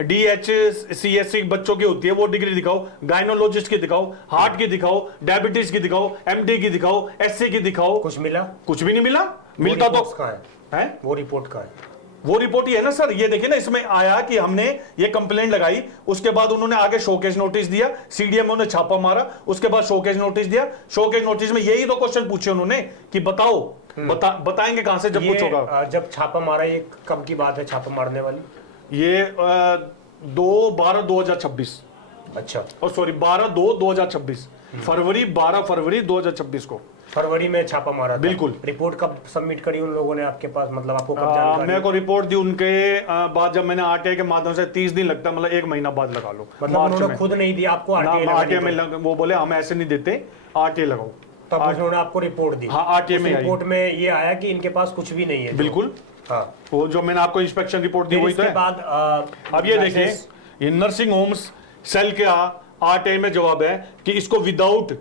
डीएचसीएससी बच्चों की होती है वो डिग्री दिखाओ, गायनोलॉजिस्ट की दिखाओ, हार्ट की दिखाओ, डायबिटीज की दिखाओ, एमडी की दिखाओ, एससी की दिखाओ। कुछ मिला? कुछ भी नहीं मिला। मिलता तो कहां है? वो रिपोर्ट कहां है? वो रिपोर्ट ही है ना सर, ये देखिए ना, इसमें आया कि हमने ये कंप्लेंट लगाई, उसके बाद उन्होंने आगे शोकेस नोटिस दिया, सीडीएमओ ने छापा मारा, उसके बाद शोकेस नोटिस दिया। शोकेस नोटिस में यही तो क्वेश्चन पूछे उन्होंने कि बताओ, बताएंगे कहां से जब पूछोगा। जब छापा मारा, ये कब की बात है छापा मारने वाली? ये 12/12/2026 अच्छा, और सॉरी 12/2/2026 फरवरी 12 फरवरी 2026 को फरवरी में छापा मारा था। बिल्कुल। रिपोर्ट कब सबमिट करी उन लोगों ने आपके पास, मतलब आपको कब जानकारी? मेरे को रिपोर्ट दी उनके बाद, जब मैंने आरटीआई के माध्यम से 30 दिन लगता है, मतलब 1 महीना बाद लगा लो। मतलब उन्होंने खुद नहीं दिया आपको आरटीआई में वो बोले हम ऐसे नहीं देते, आरटीआई लगाओ। तब उन्होंने आपको रिपोर्ट दी? हाँ, आरटीआई में रिपोर्ट में ये आया कि इनके पास कुछ भी नहीं है। बिल्कुल। हाँ, वो जो मैंने आपको इंस्पेक्शन रिपोर्ट दी वही तो है। बाद अब ये देखिए, ये नर्सिंग होम्स सेल के आरटीआई में जवाब है कि इसको विदाउट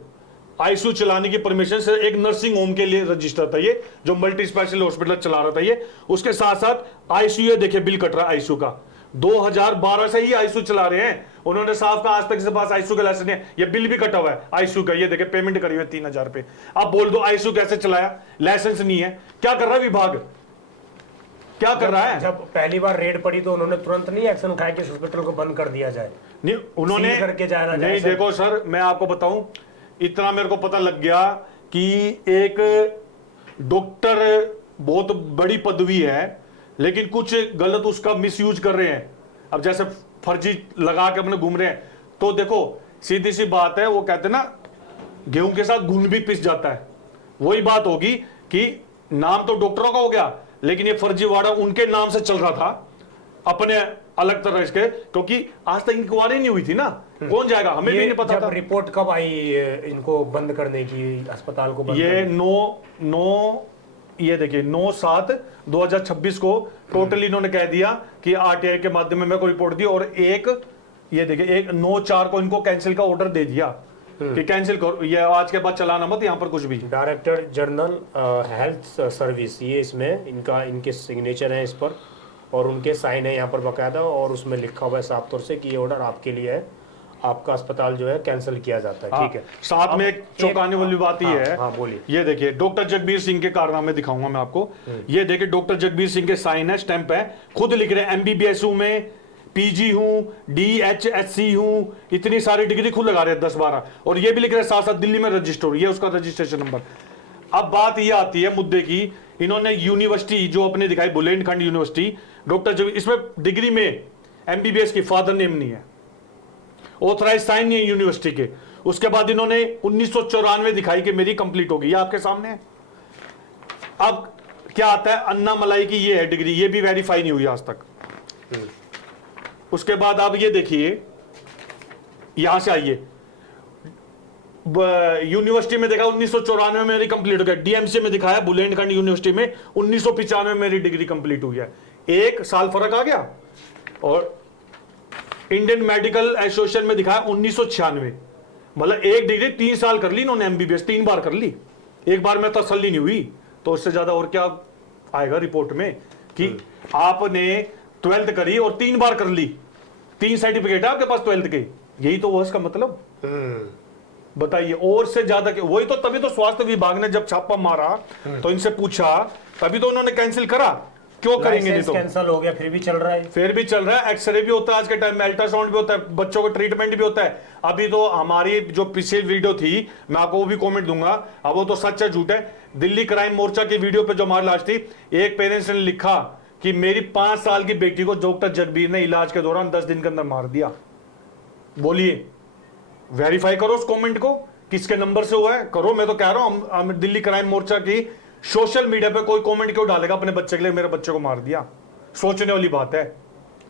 आईसीयू चलाने की परमिशन से एक नर्सिंग होम के लिए रजिस्टर था, ये जो मल्टी स्पेशल हॉस्पिटल चला रहा था ये। उसके साथ साथ आईसीयू, देखिए बिल कट रहा है आईसीयू का, 2012 से ही आईसीयू चला रहे हैं उन्होंने। साफ का आज तक किसी पास आईसीयू का लाइसेंस नहीं है, ये बिल भी कटा हुआ है आईसीयू का, ये देखिए पेमेंट करी हुई है 3000 रुपए। आप बोल दो आईसीयू कैसे चलाया, लाइसेंस नहीं है, क्या कर रहा है विभाग, क्या कर रहा है? जब पहली बार रेड पड़ी तो उन्होंने तुरंत नहीं एक्शन उठाया कि हॉस्पिटल को बंद कर दिया जाए? नहीं, उन्होंने सील करके जाना जाए। नहीं, देखो सर, मैं आपको बताऊं, इतना मेरे को पता लग गया कि एक डॉक्टर बहुत बड़ी पदवी है, लेकिन कुछ गलत उसका मिसयूज कर रहे हैं। अब जैसे फर्जी लगा के अपने घूम रहे हैं, तो देखो सीधी सी बात है, वो कहते हैं ना गेहूं के साथ घुन भी पिस जाता है। वही बात होगी कि नाम तो डॉक्टरों का हो गया, लेकिन ये फर्जीवाड़ा उनके नाम से चल रहा था अपने अलग तरह से, क्योंकि आज तक इंक्वायरी नहीं हुई थी ना, कौन जाएगा, हमें भी नहीं पता था। रिपोर्ट कब आई इनको बंद करने की, अस्पताल को बंद ये 9 ये देखिए 9/7/2026 को टोटल इन्होंने कह दिया कि आरटीआई के माध्यम में मेरे को रिपोर्ट दी, और एक ये देखिए एक 9/4 को इनको कैंसिल का ऑर्डर दे दिया कि कैंसिल करो, ये आज के बाद चलाना मत यहाँ पर कुछ भी। डायरेक्टर जनरल हेल्थ सर्विस, ये इसमें इनके सिग्नेचर है इस पर, और उनके साइन है यहाँ पर बकायदा, और उसमें लिखा हुआ है साफ तौर से कि ये ऑर्डर आपके लिए है, आपका अस्पताल जो है कैंसिल किया जाता है। ठीक है, साथ में एक चौंकाने वाली बात ये है। हाँ, बोलिए। ये देखिए डॉक्टर जगबीर सिंह के कारनामे दिखाऊंगा मैं आपको। ये देखिए डॉक्टर जगबीर सिंह के साइन है, स्टैंप है, खुद लिख रहे हैं एमबीबीएस हूं मैं, पीजी हूं, डीएचएससी हूं, इतनी सारी डिग्री खुद लगा रहे हैं 10-12, और ये भी लिख रहे हैं साथ साथ दिल्ली में रजिस्टर, ये उसका रजिस्ट्रेशन नंबर। अब बात ये आती है मुद्दे की, इन्होंने यूनिवर्सिटी जो अपने दिखाई बुंदेलखंड यूनिवर्सिटी, डॉक्टर जगबीर, इसमें डिग्री में एमबीबीएस की फादर नेम नहीं है, ऑथराइज साइन नहीं है यूनिवर्सिटी के। उसके बाद इन्होंने 1994 दिखाई कि मेरी कंप्लीट होगी, ये आपके सामने है। अब क्या आता है, अन्ना मलाई की ये है डिग्री, ये भी वेरीफाई नहीं हुई आज तक। उसके बाद आप ये देखिए, यहां से आइए, यूनिवर्सिटी में देखा 1994 में मेरी कंप्लीट हो गया, डीएमसी में दिखाया बुंदेलखंड यूनिवर्सिटी में 1995 में मेरी डिग्री कंप्लीट हुई है, 1 साल फर्क आ गया। और इंडियन मेडिकल एसोसिएशन में दिखाया 1996, मतलब एक डिग्री 3 साल कर ली इन्होंने, एमबीबीएस 3 बार कर ली, एक बार में तसल्ली नहीं हुई, तो उससे ज्यादा और क्या आएगा रिपोर्ट में कि आपने 12th करी और 3 बार कर ली, 3 सर्टिफिकेट है आपके पास 12th के, यही तो वो इसका मतलब। बताइए और से ज्यादा के, वही तो, तभी तो स्वास्थ्य विभाग ने जब छापा मारा तो इनसे पूछा, तभी तो उन्होंने कैंसिल करा, क्यों करेंगे नहीं तो। कैंसिल हो गया, फिर भी चल रहा है, फिर भी चल रहा है, एक्सरे भी होता है आज के टाइम में, अल्ट्रासाउंड भी होता है, बच्चों को ट्रीटमेंट भी होता है। अभी तो हमारी जो पिछली वीडियो थी, मैं आपको वो भी कमेंट दूंगा, अब वो तो सच है झूठ है, दिल्ली क्राइम मोर्चा की वीडियो पे जो हमारी लास्ट थी, एक पेरेंट्स ने लिखा कि मेरी 5 साल की बेटी को डॉक्टर जगबीर ने इलाज के दौरान 10 दिन के अंदर मार दिया। बोलिए, वेरीफाई करो उस कमेंट को, किसके नंबर से हुआ है, करो। मैं तो कह रहा हूं हम दिल्ली क्राइम मोर्चा की सोशल मीडिया पे कोई कमेंट क्यों डालेगा अपने बच्चे के लिए, मेरे बच्चे को मार दिया, सोचने वाली बात है।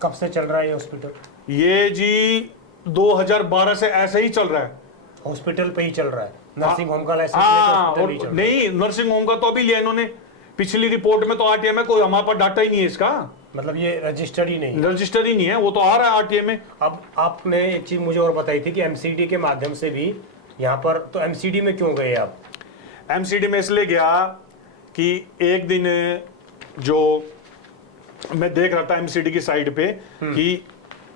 कब से चल रहा है ये हॉस्पिटल? ये जी 2012 से ऐसे ही चल रहा है, हॉस्पिटल पे ही चल रहा है, नर्सिंग होम का लाइसेंस नहीं, नर्सिंग होम का तो अभी लिया इन्होंने, पिछली रिपोर्ट में तो आरटीआई में कोई हमारे पास डाटा ही नहीं है इसका, मतलब ये रजिस्टर्ड ही नहीं, रजिस्टर ही नहीं है, वो तो आ रहा है आरटीआई में। अब आपने एक चीज मुझे और बताई थी कि एमसीडी के माध्यम से भी यहाँ पर, तो एमसीडी में क्यों गए आप? एमसीडी में इसलिए गया कि एक दिन जो मैं देख रहा था एमसीडी की साइड पे कि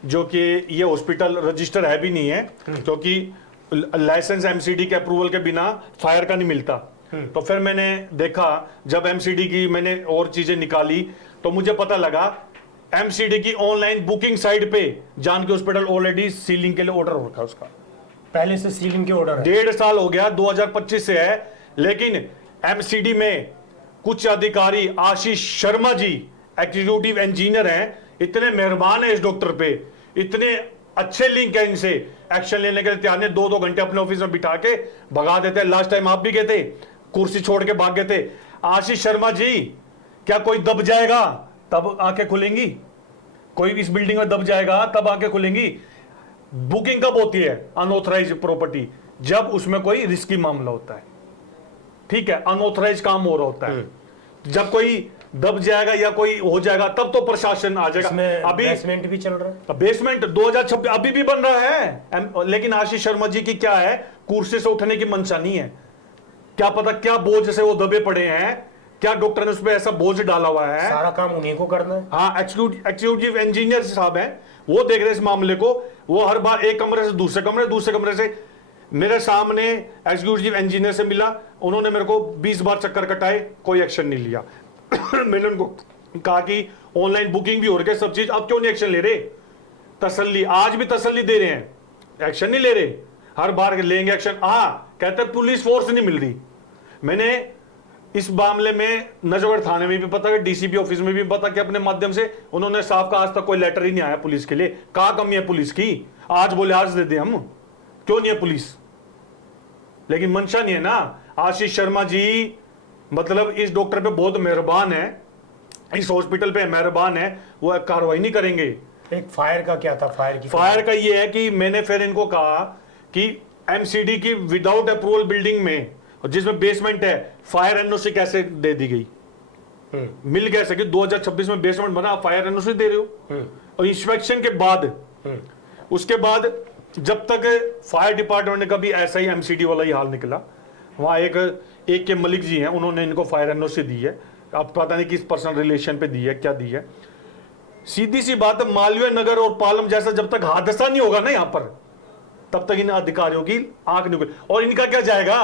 जो कि ये हॉस्पिटल रजिस्टर है भी नहीं है, क्योंकि लाइसेंस एमसीडी के अप्रूवल के बिना फायर का नहीं मिलता। तो फिर मैंने देखा, जब एमसीडी की मैंने और चीजें निकाली तो मुझे पता लगा एमसीडी की ऑनलाइन बुकिंग साइट पे जानकी हॉस्पिटल ऑलरेडी सीलिंग के लिए ऑर्डर हो रखा है, उसका पहले से सीलिंग के ऑर्डर है, 1.5 साल हो गया, 2025 से है। लेकिन एमसीडी में कुछ अधिकारी, आशीष शर्मा जी एग्जीक्यूटिव इंजीनियर हैं, इतने मेहरबान है इस डॉक्टर पे इतने अच्छे लिंक है इनसे, एक्शन लेने के लिए तैयार नहीं, 2-2 घंटे अपने ऑफिस में बिठा के भगा देते हैं। लास्ट टाइम आप भी गए थे, कुर्सी छोड़ के भाग गए थे। आशीष शर्मा जी, क्या कोई दब जाएगा तब आंखें खुलेंगी? कोई इस बिल्डिंग में दब जाएगा तब आंखें खुलेंगी? बुकिंग कब होती है अनऑथराइज प्रॉपर्टी? जब उसमें कोई रिस्की मामला होता है, ठीक है, अनऑथराइज काम हो रहा होता है। जब कोई दब जाएगा या कोई हो जाएगा तब तो प्रशासन आ जाएगा। अभी बेसमेंट भी चल रहा है, बेसमेंट 2026 अभी भी बन रहा है। लेकिन आशीष शर्मा जी की क्या है, कुर्सी से उठने की मंशा नहीं है। क्या पता क्या बोझ से वो दबे पड़े हैं, क्या डॉक्टर ने उस पर ऐसा बोझ डाला हुआ है। सारा काम उन्हीं को करना है। हाँ, एक्जीक्यूटिव इंजीनियर साहब हैं, वो देख रहे हैं इस मामले को। वो हर बार एक कमरे से दूसरे कमरे से मेरे सामने एग्जीक्यूटिव इंजीनियर से मिला, उन्होंने मेरे को 20 बार चक्कर कटाए, कोई एक्शन नहीं लिया। मैंने उनको कहा कि ऑनलाइन बुकिंग भी हो रही है, सब चीज, अब क्यों नहीं एक्शन ले रहे? तसल्ली, आज भी तसल्ली दे रहे हैं, एक्शन नहीं ले रहे। हर बार लेंगे एक्शन, हाँ कहते पुलिस फोर्स नहीं मिल रही। मैंने इस मामले में नजरगढ़ थाने में भी पता कि डीसीपी ऑफिस में भी पता कि अपने माध्यम से उन्होंने साफ कहा आज तक कोई लेटर ही नहीं आया पुलिस के लिए। कहा कमी है पुलिस की? आज बोले आज दे दे हम, क्यों नहीं है पुलिस? लेकिन मंशा नहीं है ना। आशीष शर्मा जी मतलब इस डॉक्टर पे बहुत मेहरबान है, इस हॉस्पिटल पे मेहरबान है, वो कार्रवाई नहीं करेंगे। एक फायर का क्या था? फायर का ये है कि मैंने फिर इनको कहा कि एमसीडी की विदाउट अप्रूवल बिल्डिंग में, जिसमें बेसमेंट है, फायर एनओसी कैसे दे दी गई? मिल कैसे कि 2026 में बेसमेंट बना, फायर एनओसी दे रहे हो? और इंस्पेक्शन के बाद, उसके बाद जब तक फायर डिपार्टमेंट ने कभी ऐसा ही एमसीडी वाला ही हाल निकला, वहां एक के मलिक जी हैं, उन्होंने इनको फायर एनओसी दी है। अब पता नहीं किस पर्सनल रिलेशन पे दी है, क्या दी है। सीधी सी बात है, मालवीय नगर और पालम जैसा जब तक हादसा नहीं होगा ना यहाँ पर, तब तक इन अधिकारियों की आंख नहीं खुली। और इनका क्या जाएगा,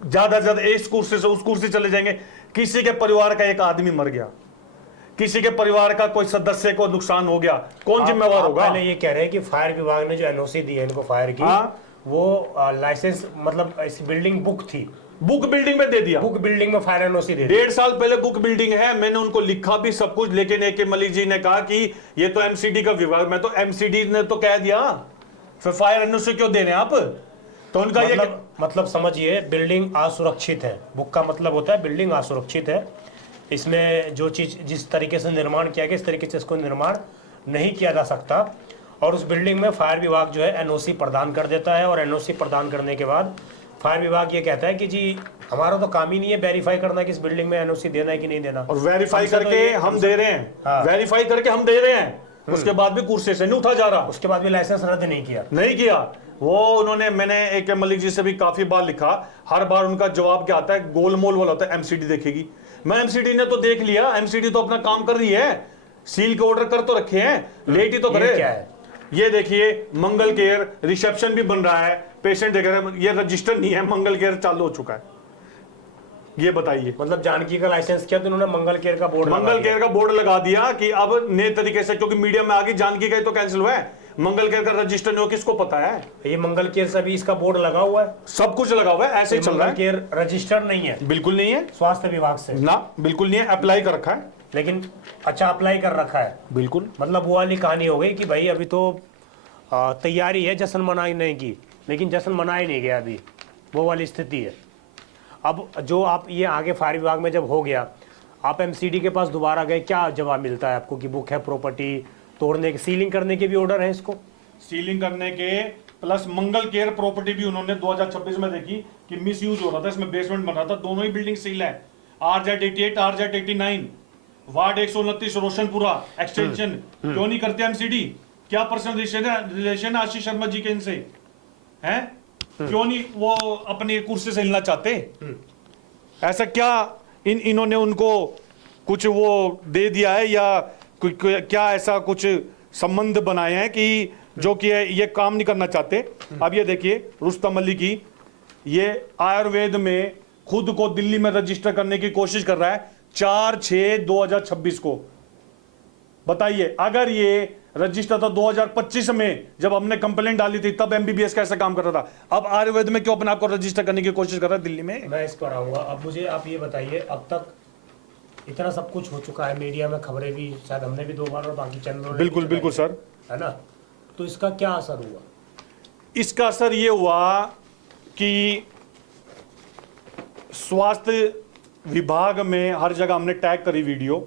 ज्यादा से ज्यादा इस कुर्सी से उस कुर्सी चले जाएंगे। किसी के परिवार का एक आदमी मर गया, किसी के परिवार का कोई सदस्य को नुकसान हो गया, कौन जिम्मेवार होगा? पहले ये कह रहे हैं कि फायर विभाग ने जो एनओसी दी है इनको फायर की, वो लाइसेंस मतलब इस बिल्डिंग बुक थी, बुक बिल्डिंग में दे दिया। बुक बिल्डिंग में फायर एनओसी दे 1.5 साल पहले बुक बिल्डिंग है, मैंने उनको लिखा भी सब कुछ। लेकिन एक मलिक जी ने कहा कि ये तो एमसीडी का विभाग, मैं तो एमसीडी ने तो कह दिया, फिर फायर एनओसी क्यों दे रहे हैं आप? तो उनका मतलब समझिए, बिल्डिंग असुरक्षित है। बुक का मतलब होता है बिल्डिंग असुरक्षित है, इसमें जो चीज जिस तरीके से निर्माण किया गया इस तरीके से इसको निर्माण नहीं किया जा सकता। और उस बिल्डिंग में फायर विभाग जो है एनओसी प्रदान कर देता है, और एनओसी प्रदान करने के बाद फायर विभाग ये कहता है कि जी हमारा तो काम ही नहीं है वेरीफाई करना कि इस बिल्डिंग में एनओसी देना है कि नहीं देना, और वेरीफाई करके हम दे रहे हैं। हाँ। वेरीफाई करके हम दे रहे हैं, उसके बाद भी कुर्सी से नहीं उठा जा रहा, उसके बाद भी लाइसेंस रद्द नहीं किया। वो उन्होंने, मैंने एक मलिक जी से भी काफी बार लिखा, हर बार उनका जवाब क्या आता है, गोलमोल वाला होता है, एमसीडी देखेगी। मैं एमसीडी ने तो देख लिया, एमसीडी तो अपना काम कर रही है, सील के ऑर्डर कर तो रखे हैं, लेट ही तो करे। क्या है ये देखिए, मंगल केयर रिसेप्शन भी बन रहा है, पेशेंट देख रहे हैं, ये रजिस्टर नहीं है, मंगल केयर चालू हो चुका है। ये बताइए, मतलब जानकी का लाइसेंस किया तो उन्होंने मंगल केयर का बोर्ड लगा दिया कि अब नए तरीके से, क्योंकि मीडिया में आगे जानकी का तो कैंसिल हुआ है, मंगल केयर का रजिस्टर नहीं हो, किसको पता है? ये मंगल केयर से भी इसका बोर्ड लगा हुआ है, सब कुछ लगा हुआ है, ऐसे ही चल रहा है। केयर रजिस्टर नहीं है, बिल्कुल नहीं है, स्वास्थ्य विभाग से ना, बिल्कुल नहीं है, अप्लाई कर रखा है, लेकिन अच्छा अप्लाई कर रखा है, बिल्कुल। मतलब वो वाली कहानी हो गई कि भाई अभी तो तैयारी है जश्न मनाने की, लेकिन जश्न मनाया नहीं गया अभी, वो वाली स्थिति है। अब जो आप ये आगे फायर विभाग में जब हो गया, आप एमसीडी के पास दोबारा गए, क्या जवाब मिलता है आपको कि बुक है, प्रॉपर्टी तोड़ने के, सीलिंग करने के भी ऑर्डर है, इसको सीलिंग करने के प्लस मंगल केयर प्रॉपर्टी भी उन्होंने 2026 में देखी कि मिस यूज हो रहा था, इसमें बेसमेंट बन रहा था, दोनों ही बिल्डिंग सील है, RZ88 RZ89 ward 129 Roshanpura extension. क्यों नहीं करते एमसीडी? क्या पर्सनल रिलेशन आशीष शर्मा जी के इनसे हैं? क्यों नहीं वो अपनी कुर्सी से हिलना चाहते? ऐसा क्या इन्होंने उनको कुछ वो दे दिया है, या क्या ऐसा कुछ संबंध बनाए हैं कि जो कि ये काम नहीं करना चाहते? अब ये देखिए, रुस्तम अली की ये आयुर्वेद में खुद को दिल्ली में रजिस्टर करने की कोशिश कर रहा है 4/6/2026 को। बताइए, अगर ये रजिस्टर था 2025 में, जब हमने कंप्लेंट डाली थी, तब एमबीबीएस कैसे काम कर रहा था? अब आयुर्वेद में क्यों अपने आप को रजिस्टर करने की कोशिश कर रहा है दिल्ली में? मैं इस पर आऊंगा। अब मुझे आप ये बताइए, अब तक इतना सब कुछ हो चुका है, मीडिया में खबरें भी शायद हमने भी 2 बार और बाकी चैनलों ने, बिल्कुल बिल्कुल सर, है ना, तो इसका क्या असर हुआ? इसका असर ये हुआ कि स्वास्थ्य विभाग में हर जगह हमने टैग करी वीडियो।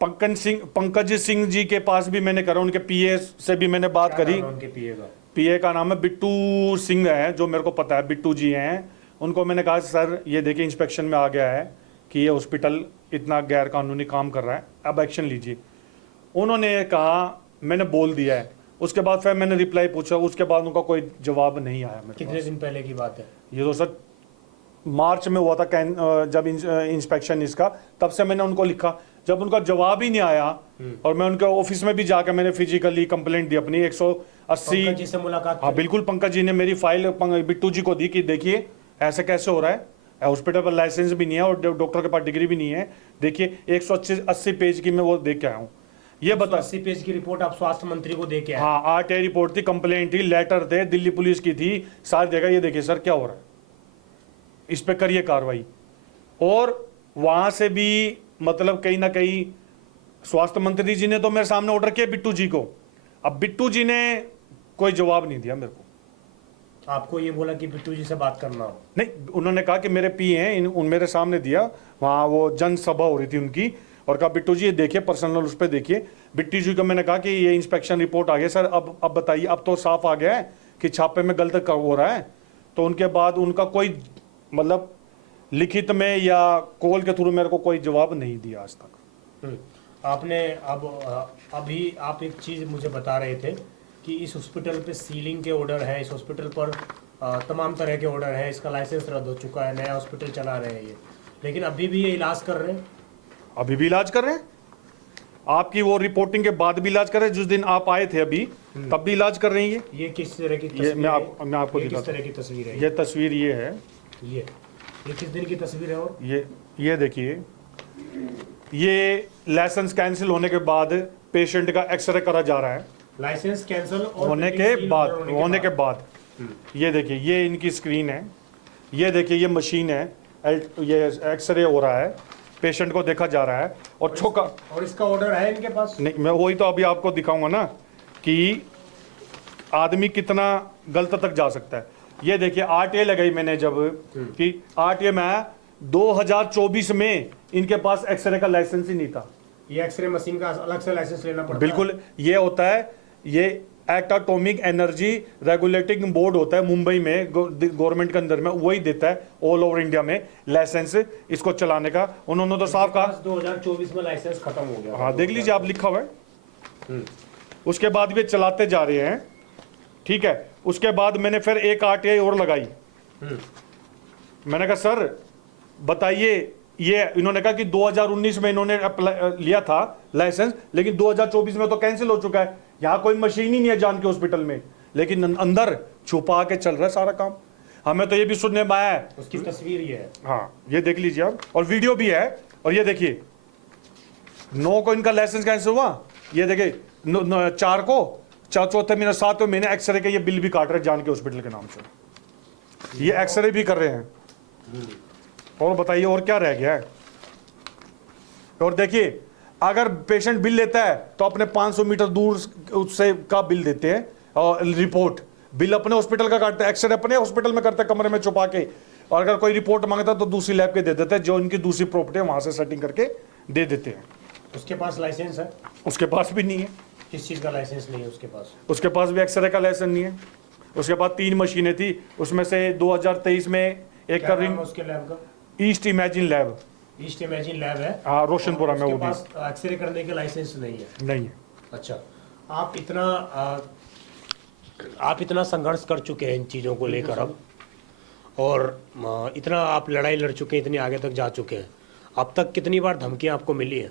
पंकज सिंह जी के पास भी मैंने करा, उनके पीए से भी मैंने बात क्या करी। नाम है उनके पीए का? पीए का नाम है बिट्टू सिंह है, जो मेरे को पता है बिट्टू जी हैं। उनको मैंने कहा सर ये देखिए इंस्पेक्शन में आ गया है कि ये हॉस्पिटल इतना गैर कानूनी काम कर रहा है, अब एक्शन लीजिए। उन्होंने कहा मैंने बोल दिया है। उसके बाद फिर मैंने रिप्लाई पूछा, उसके बाद उनका कोई जवाब नहीं आया मेरे कितने पास। दिन पहले की बात है? ये तो सर मार्च में हुआ था जब इंस्पेक्शन इसका, तब से मैंने उनको लिखा। जब उनका जवाब ही नहीं आया और मैं उनके ऑफिस में भी जाकर मैंने फिजिकली कंप्लेंट दी अपनी 180। पंकज जी से मुलाकात हाँ करी? बिल्कुल, पंकज जी ने मेरी फाइल बिट्टू जी को दी कि देखिए ऐसे कैसे हो रहा है, हॉस्पिटल पर लाइसेंस भी नहीं है और डॉक्टर के पास डिग्री भी नहीं है, देखिए 180 पेज की मैं वो देख के आया हूँ। ये बता 80 पेज की रिपोर्ट आप स्वास्थ्य मंत्री को दे के आए? हाँ, आरटीआई रिपोर्ट थी, कंप्लेंट थी, लेटर थे, दिल्ली पुलिस की थी, सारी जगह। ये देखिए सर क्या हो रहा है, इस पे करिए कार्रवाई। और वहां से भी मतलब कहीं ना कहीं स्वास्थ्य मंत्री जी ने तो मेरे सामने ऑर्डर किया बिट्टू जी को, अब बिट्टू जी ने कोई जवाब नहीं दिया मेरे को। आपको ये बोला कि बिट्टू जी से बात करना हो? नहीं, उन्होंने कहा कि मेरे पी हैं, उन मेरे सामने दिया, वहाँ वो जनसभा हो रही थी उनकी, और कहा बिट्टू जी ये देखिए पर्सनल उस पर देखिए। बिट्टू जी को मैंने कहा कि ये इंस्पेक्शन रिपोर्ट आ गया सर, अब बताइए, अब तो साफ आ गया है कि छापे में गलत हो रहा है। तो उनके बाद उनका कोई मतलब लिखित में या कॉल के थ्रू मेरे को कोई जवाब नहीं दिया आज तक। आपने अभी आप एक चीज़ मुझे बता रहे थे कि इस हॉस्पिटल पे सीलिंग के ऑर्डर है, इस हॉस्पिटल पर तमाम तरह के ऑर्डर है, इसका लाइसेंस रद्द हो चुका है, नया हॉस्पिटल चला रहे हैं ये, लेकिन अभी भी ये इलाज कर रहे हैं? अभी भी इलाज कर रहे हैं, आपकी वो रिपोर्टिंग के बाद भी इलाज कर रहे हैं। जिस दिन आप आए थे अभी तब भी इलाज कर रही है। ये किस तरह की ये तस्वीर मैं है? आपको ये किस दिखाता तरह की तस्वीर है? हूँ। ये तस्वीर ये है, ये किस दिन की तस्वीर है? और ये देखिए, ये लाइसेंस कैंसिल होने के बाद पेशेंट का एक्सरे करा जा रहा है, लाइसेंस कैंसिल होने के बाद ये देखिए, ये इनकी स्क्रीन है, ये देखिए ये मशीन है, ये एक्सरे हो रहा है, पेशेंट को देखा जा रहा है। और छोका, और इसका ऑर्डर है इनके पास? नहीं, मैं वही तो अभी आपको दिखाऊंगा ना कि आदमी कितना गलत तक जा सकता है। ये देखिए आरटीआई लगाई मैंने जब कि आरटीआई में 2024 में इनके पास एक्सरे का लाइसेंस ही नहीं था। ये एक्सरे मशीन का अलग से लाइसेंस लेना पड़ता है? बिल्कुल, ये होता है, ये act atomic energy regulating board होता है मुंबई में, गवर्नमेंट के अंदर में, वही देता है ऑल ओवर इंडिया में लाइसेंस इसको चलाने का। उन्होंने तो साफ कहा 2024 में लाइसेंस खत्म हो गया। हाँ देख लीजिए, आप लिखा हुआ है। उसके बाद भी चलाते जा रहे हैं, ठीक है। उसके बाद मैंने फिर एक आरटीआई और लगाई। मैंने कहा सर बताइए, ये इन्होंने कहा कि 2019 में इन्होंने लिया था लाइसेंस, लेकिन 2024 में तो कैंसिल हो चुका है। यहाँ कोई मशीन ही नहीं है जान के हॉस्पिटल में, लेकिन अंदर छुपा के चल रहा है सारा काम। हमें तो ये भी सुनने में आया है, उसकी तस्वीर ये है। हाँ ये देख लीजिए आप, और वीडियो भी है। और ये देखिए 9 को इनका लाइसेंस कैंसिल हुआ, ये देखिए 4 को, चौथे महीने 7वें महीने एक्सरे के ये बिल भी काट रहे जान के हॉस्पिटल के नाम से, ये एक्सरे भी कर रहे हैं। और बताइए और क्या रह गया है। और देखिए अगर पेशेंट बिल लेता है तो अपने 500 मीटर दूर उससे का बिल देते हैं, और रिपोर्ट बिल अपने हॉस्पिटल का काटते हैं, एक्सरे अपने हॉस्पिटल में करते हैं कमरे में छुपा के, और अगर कोई रिपोर्ट मांगता है तो दूसरी लैब के दे देते हैं, जो इनकी दूसरी प्रॉपर्टी है वहां से सेटिंग करके दे देते हैं। उसके पास लाइसेंस है? उसके पास भी नहीं है। किस चीज़ का लाइसेंस नहीं है उसके पास? उसके पास भी एक्सरे का लाइसेंस नहीं है। उसके पास 3 मशीनें थी, उसमें से 2023 में एक क्या का नाम है उसके लैब का? East imagine lab. East imagine lab है? हाँ रोशनपुरा में। वो भी एक्सरे करने के लाइसेंस नहीं है? नहीं है। अच्छा, आप इतना संघर्ष कर चुके हैं इन चीज़ों को लेकर अब, और इतना आप लड़ाई लड़ चुके हैं, इतनी आगे तक जा चुके हैं, अब तक कितनी बार धमकियां आपको मिली हैं?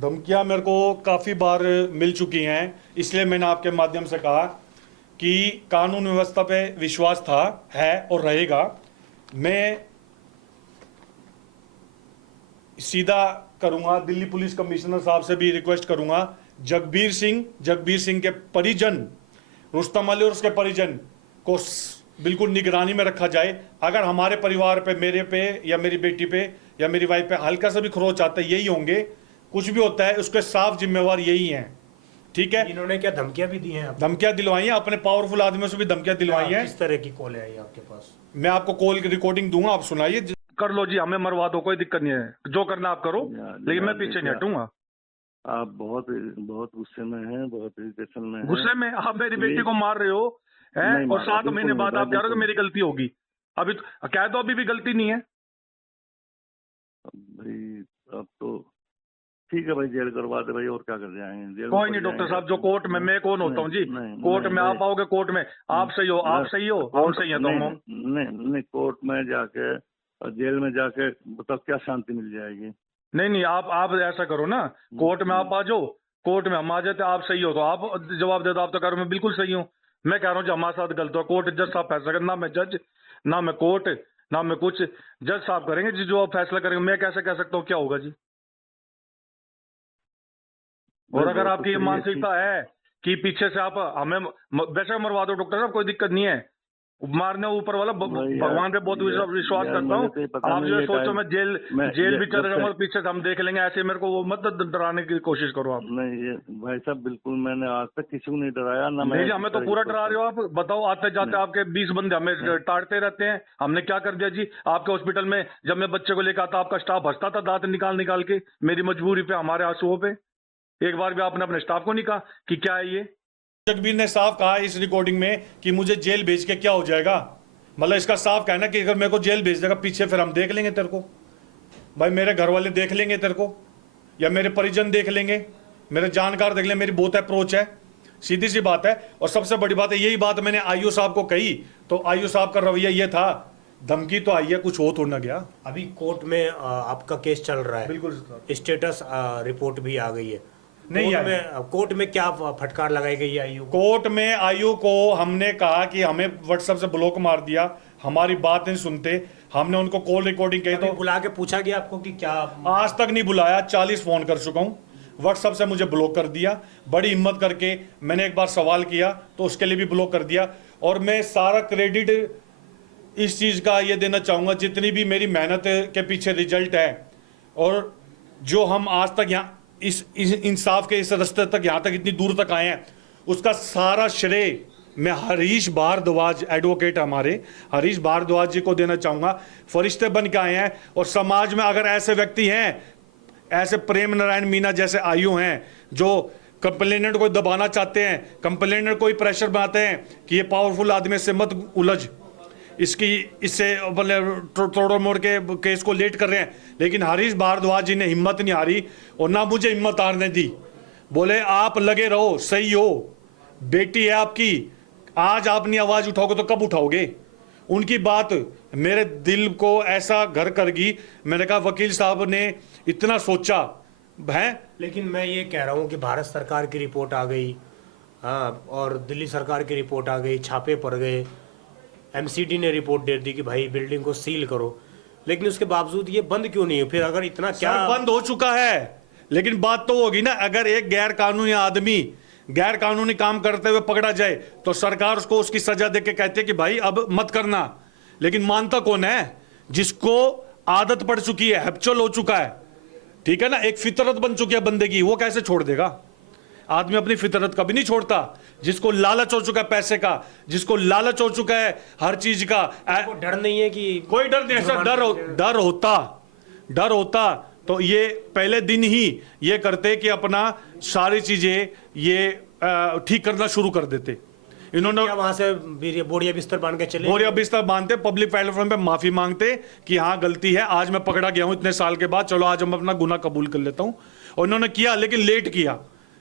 धमकियां मेरे को काफ़ी बार मिल चुकी हैं, इसलिए मैंने आपके माध्यम से कहा कि कानून व्यवस्था पे विश्वास था, है और रहेगा। मैं सीधा करूंगा, दिल्ली पुलिस कमिश्नर साहब से भी रिक्वेस्ट करूंगा, जगबीर सिंह के परिजन, रुस्तम अली और उसके परिजन को बिल्कुल निगरानी में रखा जाए। अगर हमारे परिवार पे, मेरे पे या मेरी बेटी पे या मेरी वाइफ पे हल्का सा भी खरोच आता है, यही होंगे, कुछ भी होता है उसके साफ जिम्मेवार यही हैं, ठीक है, इन्होंने क्या धमकियां भी दी हैं आपको? धमकियां दिलवाई हैं, अपने पावरफुल आदमियों से भी धमकियां दिलवाई हैं। किस तरह की कॉल आई आपके पास? मैं आपको कॉल की रिकॉर्डिंग दूंगा, आप सुनाइए। कर लो जी, हमें मरवा दो, कोई दिक्कत नहीं है, जो करना आप करो, लेकिन मैं पीछे नहीं हटूंगा। आप बहुत बहुत गुस्से में हैं, बहुत इरिटेशन में हैं। गुस्से में आप मेरी बेटी को मार रहे हो हैं, नहीं और मारा, 7 बिल्कुल महीने नहीं बाद मारा, आप कह रहे हो कि बिल्कुल। मेरी गलती होगी। अभी कह दो अभी भी गलती नहीं है। भाई अब तो ठीक है भाई, जेल करवा दे भाई, और क्या कर जाएंगे, जेल में कोई पड़ नहीं डॉक्टर जाएंगे। साहब, जो कोर्ट में मैं कौन होता हूँ जी? नहीं, कोर्ट नहीं, में आप भाई। आओगे, कोर्ट में आप सही हो, आप सही हो, हम सही है तो हम। नहीं, कोर्ट में जाके और जेल में जाके बताओ क्या शांति मिल जाएगी। नहीं, आप ऐसा करो ना, कोर्ट में आप आ जाओ, कोर्ट में हम आ जाते, आप सही हो तो आप जवाब दे दो, आप तो कह रहे हो मैं बिल्कुल सही हूँ। मैं कह रहा हूँ जो हमारे साथ गलत हो, कोर्ट जज साहब फैसला करें, ना मैं जज, ना मैं कोर्ट, ना मैं कुछ, जज साहब करेंगे जी, जो आप फैसला करेंगे। मैं कैसे कह सकता हूँ क्या होगा जी? और अगर आपकी ये मानसिकता है कि पीछे से आप हमें वैसे मरवा दो डॉक्टर साहब, कोई दिक्कत नहीं है, मारने ऊपर वाला भगवान पे बहुत विश्वास करता हूँ। आप जो सोचो मैं जेल भी चले जाऊंगा, पीछे से हम देख लेंगे, ऐसे मेरे को वो मत डराने की कोशिश करो आप। नहीं ये भाई साहब, बिल्कुल मैंने आज तक किसी को नहीं डराया ना। नहीं जी, हमें तो पूरा डरा रहे हो आप। बताओ, आते जाते आपके 20 बंदे हमें टाटते रहते हैं, हमने क्या कर दिया जी? आपके हॉस्पिटल में जब मैं बच्चे को लेकर आता, आपका स्टाफ हंसता था दांत निकाल के, मेरी मजबूरी पे, हमारे आंसुओं पे। एक बार भी आपने अपने स्टाफ को नहीं कहा कि क्या है ये? जगबीर ने साफ कहा इस रिकॉर्डिंग में कि मुझे जेल भेज के क्या हो जाएगा। मतलब इसका साफ कहना कि अगर मेरे को जेल भेज देगा, पीछे फिर हम देख लेंगे तेरे को, भाई मेरे घर वाले देख लेंगे तेरे को, या मेरे परिजन देख लेंगे, मेरे जानकार देख लेंगे। मेरी बहुत अप्रोच है, सीधी सी बात है। और सबसे बड़ी बात है, यही बात मैंने आईओ साहब को कही, तो आईओ साहब का रवैया ये था, धमकी तो आई है, कुछ हो तो ना गया। अभी कोर्ट में आपका केस चल रहा है, बिल्कुल स्टेटस रिपोर्ट भी आ गई है। नहीं, कोर्ट में क्या फटकार लगाई गई है आयु? कोर्ट में आयु को हमने कहा कि हमें व्हाट्सएप से ब्लॉक मार दिया, हमारी बात नहीं सुनते। हमने उनको कॉल रिकॉर्डिंग कही तो बुला के पूछा गया आपको कि क्या? आज तक नहीं बुलाया, 40 फोन कर चुका हूं, व्हाट्सएप से मुझे ब्लॉक कर दिया। बड़ी हिम्मत करके मैंने एक बार सवाल किया तो उसके लिए भी ब्लॉक कर दिया। और मैं सारा क्रेडिट इस चीज का ये देना चाहूंगा, जितनी भी मेरी मेहनत के पीछे रिजल्ट है, और जो हम आज तक यहाँ इस इंसाफ के इस रास्ते तक, यहाँ तक इतनी दूर तक आए हैं, उसका सारा श्रेय मैं हरीश भारद्वाज, एडवोकेट हमारे हरीश भारद्वाज जी को देना चाहूंगा। फरिश्ते बन के आए हैं, और समाज में अगर ऐसे व्यक्ति हैं, ऐसे प्रेम नारायण मीना जैसे आयु हैं, जो कंप्लेनेंट को दबाना चाहते हैं, कंप्लेनेंट को ही प्रेशर बनाते हैं कि ये पावरफुल आदमी से मत उलझ, इससे तोड़ मोड़ के केस को लेट कर रहे हैं, लेकिन हरीश भारद्वाज जी ने हिम्मत नहीं हारी, और ना मुझे हिम्मत हारने दी। बोले आप लगे रहो, सही हो, बेटी है आपकी, आज आप नहीं आवाज उठाओगे तो कब उठाओगे? उनकी बात मेरे दिल को ऐसा घर कर गई। मैंने कहा वकील साहब ने इतना सोचा है। लेकिन मैं ये कह रहा हूँ कि भारत सरकार की रिपोर्ट आ गई, हाँ, और दिल्ली सरकार की रिपोर्ट आ गई, छापे पड़ गए, एमसीडी ने रिपोर्ट दे दी कि भाई बिल्डिंग को सील करो, लेकिन उसके बावजूद ये बंद क्यों नहीं है? फिर अगर इतना क्या बंद हो चुका है, लेकिन बात तो होगी ना, अगर एक गैर कानूनी आदमी गैर कानूनी काम करते हुए पकड़ा जाए तो सरकार उसको उसकी सजा दे के कहती है कि भाई अब मत करना। लेकिन मानता कौन है? जिसको आदत पड़ चुकी है, हैबिचुअल हो चुका है, ठीक है ना, एक फितरत बन चुकी है बंदे की, वो कैसे छोड़ देगा? आदमी अपनी फितरत कभी नहीं छोड़ता। जिसको लालच हो चुका है पैसे का, जिसको लालच हो चुका है हर चीज का, डर नहीं है कि कोई डर नहीं, ऐसा डर होता तो ये पहले दिन ही ये करते कि अपना सारी चीजें ये ठीक करना शुरू कर देते। इन्होंने वहां से बोरिया बिस्तर बांध के चले, बोरिया बिस्तर बांधते, पब्लिक प्लेटफॉर्म पे माफी मांगते कि हाँ गलती है, आज मैं पकड़ा गया हूं इतने साल के बाद, चलो आज मैं अपना गुनाह कबूल कर लेता हूं। और इन्होंने किया, लेकिन लेट किया।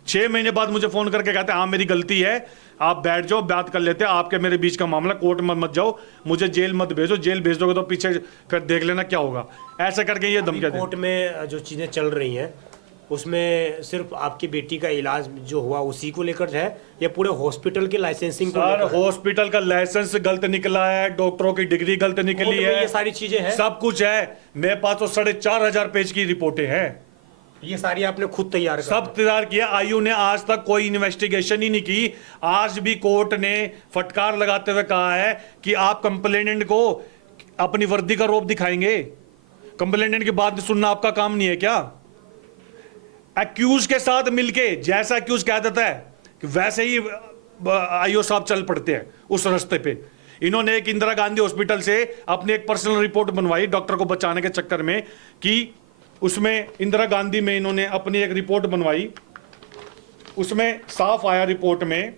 6 महीने बाद मुझे फोन करके कहते हाँ मेरी गलती है, आप बैठ जाओ, बात कर लेते हैं, आपके मेरे बीच का मामला, कोर्ट में मत जाओ, मुझे जेल मत भेजो, जेल भेज दोगे तो पीछे कर देख लेना क्या होगा, ऐसा करके ये धमकियां। कोर्ट में जो चीजें चल रही हैं उसमें सिर्फ आपकी बेटी का इलाज जो हुआ उसी को लेकर है, या पूरे हॉस्पिटल के लाइसेंसिंग? सर हॉस्पिटल का लाइसेंस गलत निकला है, डॉक्टरों की डिग्री गलत निकली है, ये सारी चीजें हैं, सब कुछ है। मेरे पास तो 4,500 पेज की रिपोर्टें हैं, ये सारी आपने खुद तैयार सब तैयार किया। आयु ने आज तक कोई इन्वेस्टिगेशन ही नहीं की। आज भी कोर्ट ने फटकार लगाते हुए कहा है कि आप कंप्लेनेंट को अपनी वर्दी का रौब दिखाएंगे, कंप्लेनेंट की बात सुनना आपका काम नहीं है क्या? एक्यूज के साथ मिलके जैसा एक्यूज कह देता है कि वैसे ही आईओ साहब चल पड़ते हैं उस रास्ते पे। इन्होंने एक इंदिरा गांधी हॉस्पिटल से अपनी एक पर्सनल रिपोर्ट बनवाई डॉक्टर को बचाने के चक्कर में, कि उसमें इंदिरा गांधी में इन्होंने अपनी एक रिपोर्ट बनवाई, उसमें साफ आया रिपोर्ट में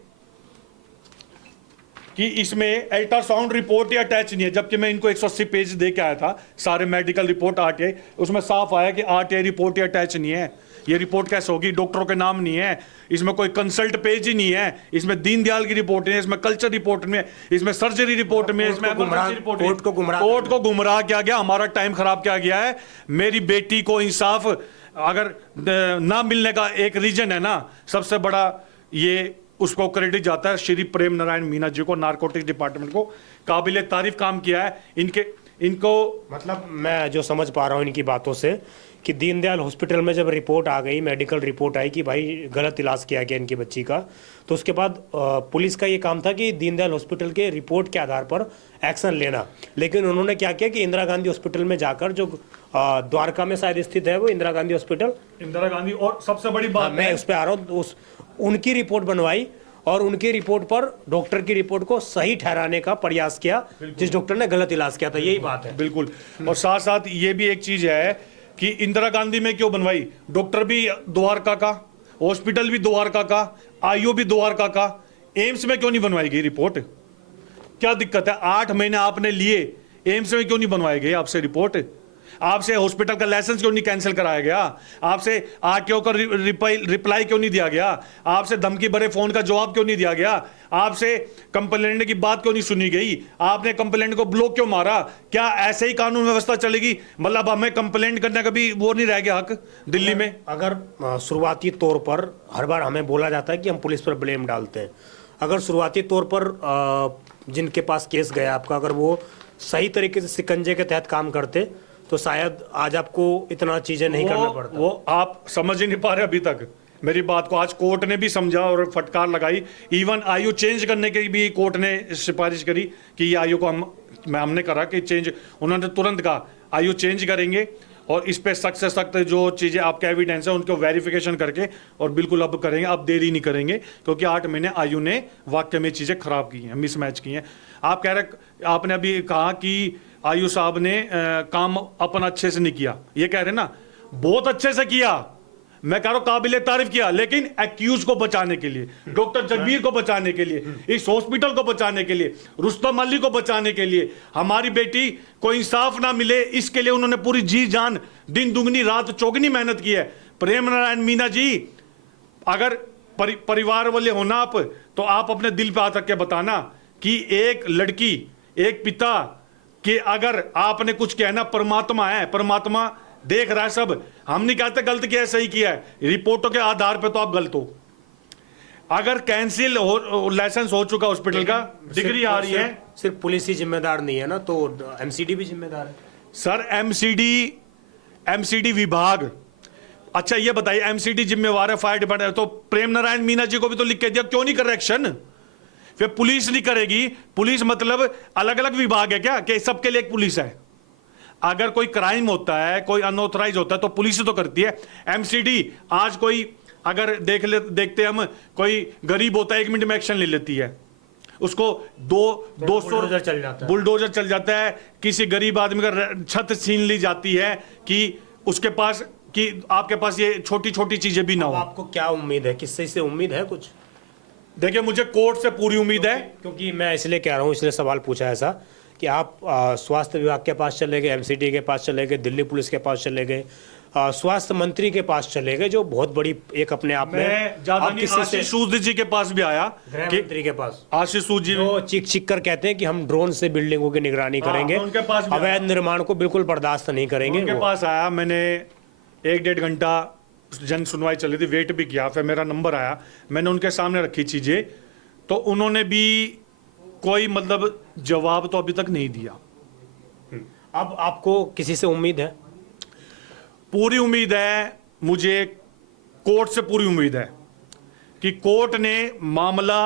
कि इसमें अल्ट्रासाउंड रिपोर्ट ही अटैच नहीं है, जबकि मैं इनको 180 पेज दे के आया था सारे मेडिकल रिपोर्ट आरटीआई, उसमें साफ आया कि आरटीआई रिपोर्ट ही अटैच नहीं है। ये रिपोर्ट कैसे होगी? डॉक्टरों के नाम नहीं है इसमें, कोई कंसल्ट पेज ही नहीं है इसमें, दीनदयाल की रिपोर्ट नहीं है इसमें, कल्चर रिपोर्ट में, इसमें सर्जरी रिपोर्ट में, इसमें कोर्ट को गुमराह किया गया, हमारा टाइम खराब किया गया है। मेरी बेटी को इंसाफ अगर ना मिलने का एक रीजन है ना, सबसे बड़ा ये उसको क्रेडिट जाता है श्री प्रेम नारायण मीना जी को, नारकोटिक्स डिपार्टमेंट को। काबिल तारीफ काम किया है इनको। मतलब मैं जो समझ पा रहा हूँ इनकी बातों से कि दीनदयाल हॉस्पिटल में जब रिपोर्ट आ गई, मेडिकल रिपोर्ट आई कि भाई गलत इलाज किया गया इनकी बच्ची का, तो उसके बाद पुलिस का ये काम था कि दीनदयाल हॉस्पिटल के रिपोर्ट के आधार पर एक्शन लेना। लेकिन उन्होंने क्या किया कि इंदिरा गांधी हॉस्पिटल में जाकर, जो द्वारका में शायद स्थित है वो इंदिरा गांधी हॉस्पिटल, इंदिरा गांधी, और सबसे बड़ी बात मैं उस पर आ रहा हूँ, उनकी रिपोर्ट बनवाई और उनकी रिपोर्ट पर डॉक्टर की रिपोर्ट को सही ठहराने का प्रयास किया जिस डॉक्टर ने गलत इलाज किया था। यही बात है। बिल्कुल। और साथ साथ ये भी एक चीज है कि इंदिरा गांधी में क्यों बनवाई? डॉक्टर भी द्वारका का, हॉस्पिटल भी द्वारका का, आईओ भी द्वारका का, एम्स में क्यों नहीं बनवाई गई रिपोर्ट? क्या दिक्कत है? 8 महीने आपने लिए, एम्स में क्यों नहीं बनवाई गई आपसे रिपोर्ट? आपसे हॉस्पिटल का लाइसेंस क्यों नहीं कैंसिल कराया गया? आपसे आरटीओ का रिप्लाई क्यों नहीं दिया गया? आपसे धमकी भरे फोन का जवाब क्यों नहीं दिया गया? आपसे कंप्लेंट की बात क्यों नहीं सुनी गई? आपने कंप्लेंट को ब्लॉक क्यों मारा? क्या ऐसे ही कानून व्यवस्था चलेगी? मतलब हमें कंप्लेंट करने का भी वो नहीं रह गया हक दिल्ली में? अगर शुरुआती तौर पर हर बार हमें बोला जाता है कि हम पुलिस पर ब्लेम डालते हैं, अगर शुरुआती तौर पर जिनके पास केस गया आपका, अगर वो सही तरीके से शिकंजे के तहत काम करते तो शायद आज आपको इतना चीजें नहीं करना पड़ता। वो आप समझ ही नहीं पा रहे अभी तक मेरी बात को। आज कोर्ट ने भी समझा और फटकार लगाई। इवन आयु चेंज करने की भी कोर्ट ने सिफारिश करी कि ये आयु को हमने करा कि चेंज, उन्होंने तुरंत कहा आयु चेंज करेंगे और इस पे सख्त से सख्त जो चीज़ें आपके एविडेंस है उनको वेरिफिकेशन करके और बिल्कुल अब करेंगे, अब देरी नहीं करेंगे, क्योंकि 8 महीने आयु ने वाकई में चीज़ें खराब की हैं, मिसमैच की हैं। आप कह रहे, आपने अभी कहा कि आयु साहब ने काम अपना अच्छे से नहीं किया, ये कह रहे ना, बहुत अच्छे से किया, मैं कह रहा हूं काबिले तारीफ किया, लेकिन एक्यूज को बचाने के लिए, डॉक्टर जगबीर को बचाने के लिए, इस हॉस्पिटल को बचाने के लिए, रुस्तम अली को बचाने के लिए, हमारी बेटी को इंसाफ ना मिले, इसके लिए उन्होंने पूरी जी जान, दिन दुगनी रात चौगनी मेहनत की है। प्रेम नारायण मीना जी, अगर परिवार वाले हो ना आप, तो आप अपने दिल पे हाथ रख के बताना कि एक लड़की, एक पिता कि अगर आपने कुछ किया ना, परमात्मा है, परमात्मा देख रहा है सब। हम नहीं कहते गलत किया है, सही किया है, रिपोर्टों के आधार पे तो आप गलत हो। अगर कैंसिल हो, लाइसेंस हो चुका हॉस्पिटल का, डिग्री आ रही है, सिर्फ पुलिस ही जिम्मेदार नहीं है ना, तो एमसीडी भी जिम्मेदार है। सर एमसीडी विभाग, अच्छा ये बताइए, एमसीडी जिम्मेवार है, फायर डिपार्टमेंट, तो प्रेम नारायण मीना जी को भी तो लिख के दिया, क्यों नहीं कर रहे एक्शन? फिर पुलिस नहीं करेगी? पुलिस मतलब अलग अलग विभाग है क्या कि सबके लिए एक पुलिस है? अगर कोई क्राइम होता है, कोई अनऑथराइज होता है, तो पुलिस तो करती है। एमसीडी आज कोई अगर देखते हम, कोई गरीब होता है, 1 मिनट में एक्शन ले लेती है, उसको 200 बुलडोजर चल जाता है, किसी गरीब आदमी का छत छीन ली जाती है कि उसके पास, कि आपके पास ये छोटी छोटी चीजें भी ना हो। आपको क्या उम्मीद है, किससे से उम्मीद है कुछ? देखिए, मुझे कोर्ट से पूरी उम्मीद है, क्योंकि मैं इसलिए कह रहा हूँ, इसलिए सवाल पूछा ऐसा कि आप स्वास्थ्य विभाग के पास चले गए, एमसीडी के पास चले गए, दिल्ली पुलिस के पास चले गए, स्वास्थ्य मंत्री के पास चले गए, जो बहुत बड़ी एक अपने आप में, आशीष सूद जी के पास भी आया, गृह मंत्री के पास, आशीष सूद जी जो चीख कर कहते हैं कि हम ड्रोन से बिल्डिंगों की निगरानी करेंगे, अवैध निर्माण को बिल्कुल बर्दाश्त नहीं करेंगे। उनके पास आया, मैंने 1-1.5 घंटा जन सुनवाई चली थी, वेट भी किया, फिर मेरा नंबर आया, मैंने उनके सामने रखी चीजें, तो उन्होंने भी कोई मतलब जवाब तो अभी तक नहीं दिया। अब आपको किसी से उम्मीद है? पूरी उम्मीद है मुझे, कोर्ट से पूरी उम्मीद है कि कोर्ट ने मामला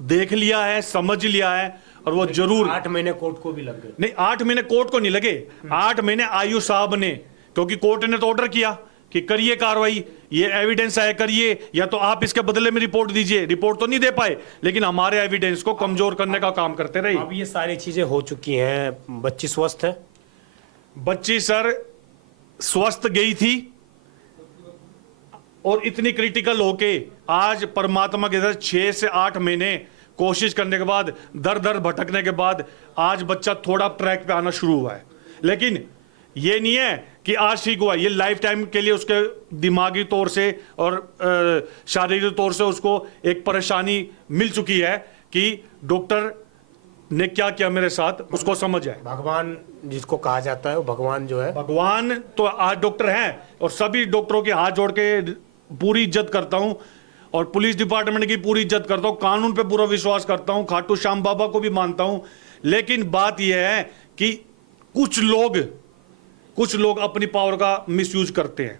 देख लिया है, समझ लिया है, और वो जरूर 8 महीने कोर्ट को भी लग गए। नहीं, 8 महीने कोर्ट को नहीं लगे, 8 महीने आयु साहब ने, क्योंकि कोर्ट ने तो ऑर्डर किया कि करिए कार्रवाई, ये एविडेंस है करिए, या तो आप इसके बदले में रिपोर्ट दीजिए। रिपोर्ट तो नहीं दे पाए, लेकिन हमारे एविडेंस को कमजोर करने का काम करते रहे। अब ये सारी चीजें हो चुकी हैं, बच्ची स्वस्थ है? बच्ची सर स्वस्थ गई थी और इतनी क्रिटिकल होके आज परमात्मा के दर 6 से 8 महीने कोशिश करने के बाद, दर दर भटकने के बाद आज बच्चा थोड़ा ट्रैक पे आना शुरू हुआ है। लेकिन ये नहीं है कि आज ठीक हुआ, ये लाइफ टाइम के लिए उसके दिमागी तौर से और शारीरिक तौर से उसको एक परेशानी मिल चुकी है कि डॉक्टर ने क्या किया मेरे साथ, उसको समझ है। भगवान जिसको कहा जाता है वो भगवान जो है, भगवान तो आज डॉक्टर हैं, और सभी डॉक्टरों के हाथ जोड़ के पूरी इज्जत करता हूं, और पुलिस डिपार्टमेंट की पूरी इज्जत करता हूं, कानून पे पूरा विश्वास करता हूं, खाटू श्याम बाबा को भी मानता हूं। लेकिन बात यह है कि कुछ लोग अपनी पावर का मिसयूज करते हैं।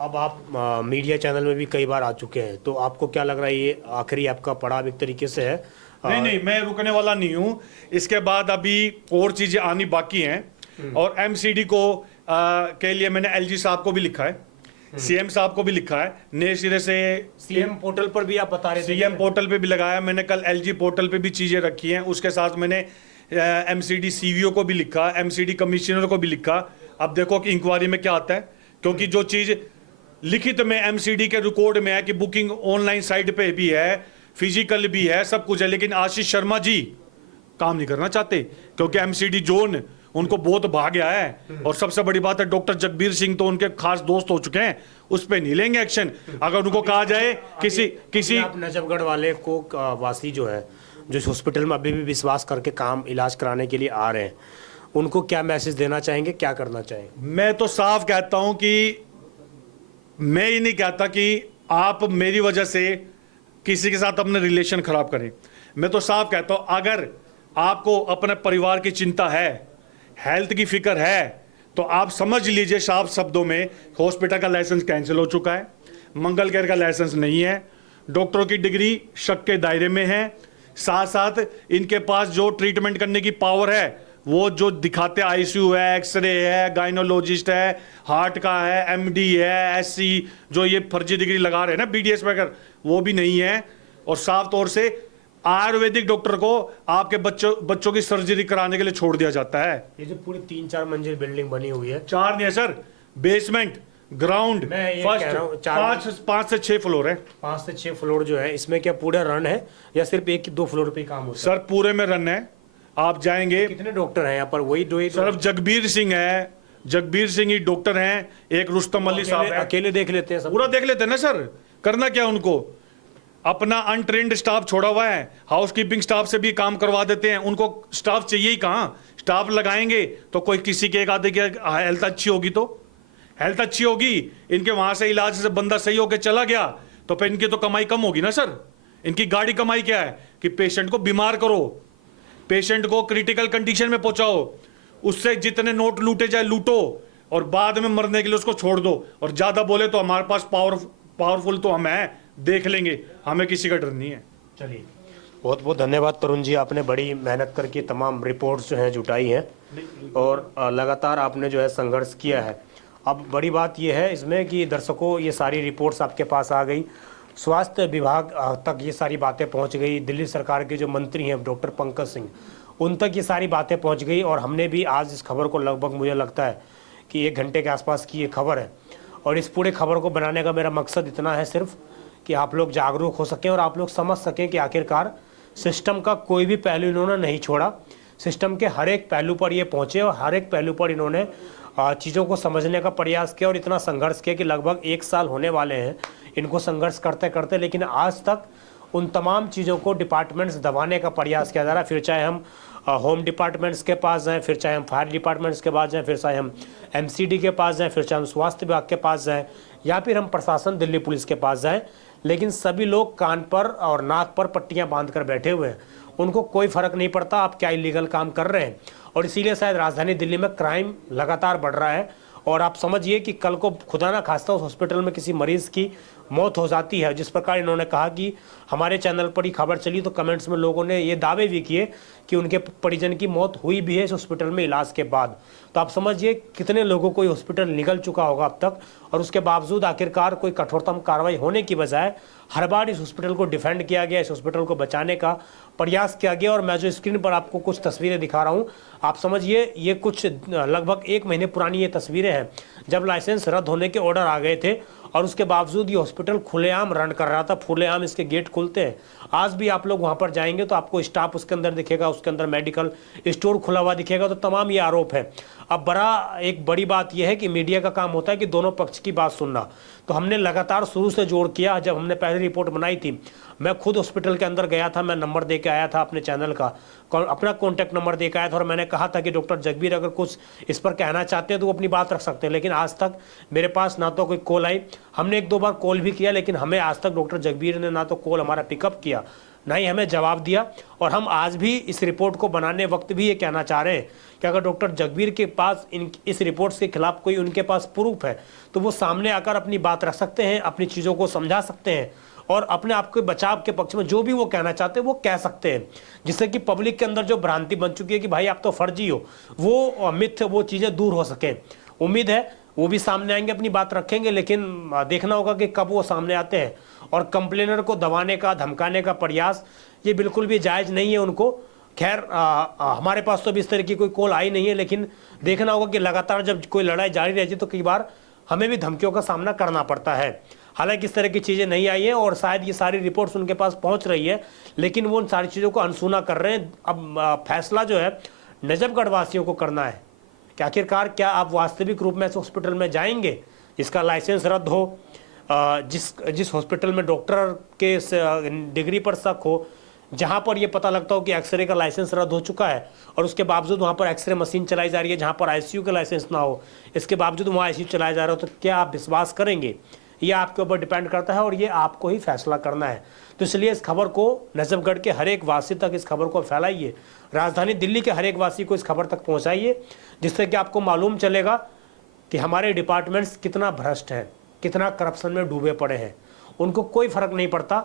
अब आप मीडिया चैनल में भी कई बार आ चुके हैं, तो आपको क्या लग रहा है ये आखिरी आपका पड़ाव एक तरीके से है? नहीं, मैं रुकने वाला नहीं हूं। इसके बाद अभी और चीजें आनी बाकी हैं, और एमसीडी को के लिए मैंने एलजी साहब को भी लिखा है, सीएम साहब को भी लिखा है, नए सिरे से सीएम पोर्टल पर भी आप बता रहे थे, सीएम पोर्टल पे भी लगाया मैंने, कल एलजी पोर्टल पे भी चीजें रखी हैं। उसके साथ मैंने एमसीडी सीवीओ को भी लिखा, एमसीडी कमिश्नर को भी लिखा। अब देखो कि इंक्वायरी में क्या आता है, क्योंकि जो चीज लिखित में एमसीडी के रिकॉर्ड में है कि बुकिंग ऑनलाइन साइट पे भी है, फिजिकल भी है, सब कुछ है, लेकिन आशीष शर्मा जी काम नहीं करना चाहते, क्योंकि एमसीडी जोन उनको बहुत भाग गया है। और सबसे बड़ी बात है, डॉक्टर जगबीर सिंह तो उनके खास दोस्त हो चुके हैं, उस पर नहीं लेंगे एक्शन। अगर उनको कहा जाए किसी आप नजफगढ़ वाले को वासी जो है, जो हॉस्पिटल में अभी भी विश्वास करके काम इलाज कराने के लिए आ रहे हैं, उनको क्या मैसेज देना चाहेंगे, क्या करना चाहेंगे? मैं तो साफ कहता हूं कि मैं ये नहीं कहता कि आप मेरी वजह से किसी के साथ अपने रिलेशन खराब करें। मैं तो साफ कहता हूं, अगर आपको अपने परिवार की चिंता है, हेल्थ की फिक्र है, तो आप समझ लीजिए साफ शब्दों में, हॉस्पिटल का लाइसेंस कैंसिल हो चुका है, मंगल केयर का लाइसेंस नहीं है, डॉक्टरों की डिग्री शक के दायरे में है, साथ साथ इनके पास जो ट्रीटमेंट करने की पावर है, वो जो दिखाते आईसीयू है, एक्सरे है, गायनोलॉजिस्ट है, हार्ट का है, एमडी है, एससी, जो ये फर्जी डिग्री लगा रहे हैं ना बीडीएस वगैरह, वो भी नहीं है। और साफ तौर से आयुर्वेदिक डॉक्टर को आपके बच्चों की सर्जरी कराने के लिए छोड़ दिया जाता है। ये जो पूरी 3-4 मंजिल बिल्डिंग बनी हुई है, 4 नहीं है सर, बेसमेंट, ग्राउंड, फर्स्ट 5 से 6 फ्लोर है। 5 से 6 फ्लोर जो है, इसमें क्या पूरा रन है या सिर्फ 1-2 फ्लोर पे काम होता है? सर पूरे में रन है, आप जाएंगे। कितने डॉक्टर हैं यहाँ पर? वही दो ही? सर जगबीर सिंह है, जगबीर सिंह ही डॉक्टर हैं, एक रुस्तम अली साहब है। अकेले देख लेते हैं सब? पूरा देख लेते हैं ना सर, करना क्या उनको, अपना अनट्रेंड स्टाफ छोड़ा हुआ है, हाउसकीपिंग स्टाफ से भी काम करवा देते हैं। उनको स्टाफ चाहिए ही कहाँ, स्टाफ लगाएंगे तो कोई किसी के एक आधे की हेल्थ अच्छी होगी, तो हेल्थ अच्छी होगी, इनके वहां से इलाज से बंदा सही होकर चला गया, तो फिर इनकी तो कमाई कम होगी ना सर। इनकी गाड़ी कमाई क्या है कि पेशेंट को बीमार करो, पेशेंट को क्रिटिकल कंडीशन में पहुंचाओ, उससे जितने नोट लूटे जाए लूटो, और बाद में मरने के लिए उसको छोड़ दो। और ज्यादा बोले तो हमारे पास पावरफुल तो हम हैं, देख लेंगे, हमें किसी का डर नहीं है। चलिए, बहुत बहुत धन्यवाद तरुण जी, आपने बड़ी मेहनत करके तमाम रिपोर्ट्स जो हैं जुटाई हैं और लगातार आपने जो है संघर्ष किया है। अब बड़ी बात यह है इसमें कि दर्शकों, ये सारी रिपोर्ट्स आपके पास आ गई, स्वास्थ्य विभाग तक ये सारी बातें पहुंच गई, दिल्ली सरकार के जो मंत्री हैं डॉक्टर पंकज सिंह, उन तक ये सारी बातें पहुंच गई। और हमने भी आज इस खबर को लगभग, मुझे लगता है कि 1 घंटे के आसपास की ये खबर है, और इस पूरे खबर को बनाने का मेरा मकसद इतना है सिर्फ कि आप लोग जागरूक हो सकें और आप लोग समझ सकें कि आखिरकार सिस्टम का कोई भी पहलू इन्होंने नहीं छोड़ा, सिस्टम के हर एक पहलू पर ये पहुँचे और हर एक पहलू पर इन्होंने चीज़ों को समझने का प्रयास किया और इतना संघर्ष किया कि लगभग 1 साल होने वाले हैं इनको संघर्ष करते करते, लेकिन आज तक उन तमाम चीज़ों को डिपार्टमेंट्स दबाने का प्रयास किया जा रहा है। फिर चाहे हम होम डिपार्टमेंट्स के पास जाएं, फिर चाहे हम फायर डिपार्टमेंट्स के पास जाएं, फिर चाहे हम एमसीडी के पास जाएं, फिर चाहे हम स्वास्थ्य विभाग के पास जाएं, या फिर हम प्रशासन दिल्ली पुलिस के पास जाएं, लेकिन सभी लोग कान पर और नाक पर पट्टियां बांध कर बैठे हुए हैं। उनको कोई फर्क नहीं पड़ता आप क्या इलीगल काम कर रहे हैं, और इसीलिए शायद राजधानी दिल्ली में क्राइम लगातार बढ़ रहा है। और आप समझिए कि कल को खुदा ना खास्ता उस हॉस्पिटल में किसी मरीज की मौत हो जाती है। जिस प्रकार इन्होंने कहा कि हमारे चैनल पर ही खबर चली तो कमेंट्स में लोगों ने ये दावे भी किए कि उनके परिजन की मौत हुई भी है इस हॉस्पिटल में इलाज के बाद। तो आप समझिए कितने लोगों को ये हॉस्पिटल निगल चुका होगा अब तक, और उसके बावजूद आखिरकार कोई कठोरतम कार्रवाई होने की बजाय हर बार इस हॉस्पिटल को डिफेंड किया गया, इस हॉस्पिटल को बचाने का प्रयास किया गया। और मैं जो स्क्रीन पर आपको कुछ तस्वीरें दिखा रहा हूँ, आप समझिए ये कुछ लगभग 1 महीने पुरानी ये तस्वीरें हैं जब लाइसेंस रद्द होने के ऑर्डर आ गए थे और उसके बावजूद ये हॉस्पिटल खुलेआम रन कर रहा था, खुलेआम इसके गेट खुलते हैं। आज भी आप लोग वहाँ पर जाएंगे तो आपको स्टाफ उसके अंदर दिखेगा, उसके अंदर मेडिकल स्टोर खुला हुआ दिखेगा। तो तमाम ये आरोप है। अब एक बड़ी बात यह है कि मीडिया का काम होता है कि दोनों पक्ष की बात सुनना। तो हमने लगातार शुरू से जोड़ किया। जब हमने पहली रिपोर्ट बनाई थी, मैं खुद हॉस्पिटल के अंदर गया था, मैं नंबर दे के आया था अपने चैनल का, अपना कॉन्टैक्ट नंबर दे के आया था और मैंने कहा था कि डॉक्टर जगबीर अगर कुछ इस पर कहना चाहते हैं तो वो अपनी बात रख सकते हैं। लेकिन आज तक मेरे पास ना तो कोई कॉल आई, हमने 1-2 बार कॉल भी किया, लेकिन हमें आज तक डॉक्टर जगबीर ने ना तो कॉल हमारा पिकअप किया, ना ही हमें जवाब दिया। और हम आज भी इस रिपोर्ट को बनाने वक्त भी ये कहना चाह रहे हैं कि अगर डॉक्टर जगबीर के पास इस रिपोर्ट के खिलाफ कोई उनके पास प्रूफ है तो वो सामने आकर अपनी बात रख सकते हैं, अपनी चीज़ों को समझा सकते हैं और अपने आप के बचाव के पक्ष में जो भी वो कहना चाहते हैं वो कह सकते हैं, जिससे कि पब्लिक के अंदर जो भ्रांति बन चुकी है कि भाई आप तो फर्जी हो, वो मिथ, वो चीज़ें दूर हो सकें। उम्मीद है वो भी सामने आएंगे, अपनी बात रखेंगे, लेकिन देखना होगा कि कब वो सामने आते हैं। और कंप्लेनर को दबाने का, धमकाने का प्रयास ये बिल्कुल भी जायज़ नहीं है उनको। खैर हमारे पास तो अभी इस तरह की कोई कॉल आई नहीं है, लेकिन देखना होगा कि लगातार जब कोई लड़ाई जारी रहती है तो कई बार हमें भी धमकियों का सामना करना पड़ता है। हालांकि इस तरह की चीज़ें नहीं आई हैं और शायद ये सारी रिपोर्ट्स उनके पास पहुंच रही है, लेकिन वो उन सारी चीज़ों को अनसुना कर रहे हैं। अब फैसला जो है नजफगढ़ वासियों को करना है कि आखिरकार क्या आप वास्तविक रूप में इस हॉस्पिटल में जाएंगे जिसका लाइसेंस रद्द हो, जिस हॉस्पिटल में डॉक्टर के डिग्री पर शक हो, जहां पर यह पता लगता हो कि एक्सरे का लाइसेंस रद्द हो चुका है और उसके बावजूद वहां पर एक्सरे मशीन चलाई जा रही है, जहां पर आईसीयू का लाइसेंस ना हो, इसके बावजूद वहां आईसीयू चलाया जा रहा हो, तो क्या आप विश्वास करेंगे? ये आपके ऊपर डिपेंड करता है और ये आपको ही फैसला करना है। तो इसलिए इस खबर को नजफगढ़ के हर एक वासी तक इस खबर को फैलाइए, राजधानी दिल्ली के हर एक वासी को इस खबर तक पहुंचाइए, जिससे कि आपको मालूम चलेगा कि हमारे डिपार्टमेंट्स कितना भ्रष्ट हैं, कितना करप्शन में डूबे पड़े हैं। उनको कोई फर्क नहीं पड़ता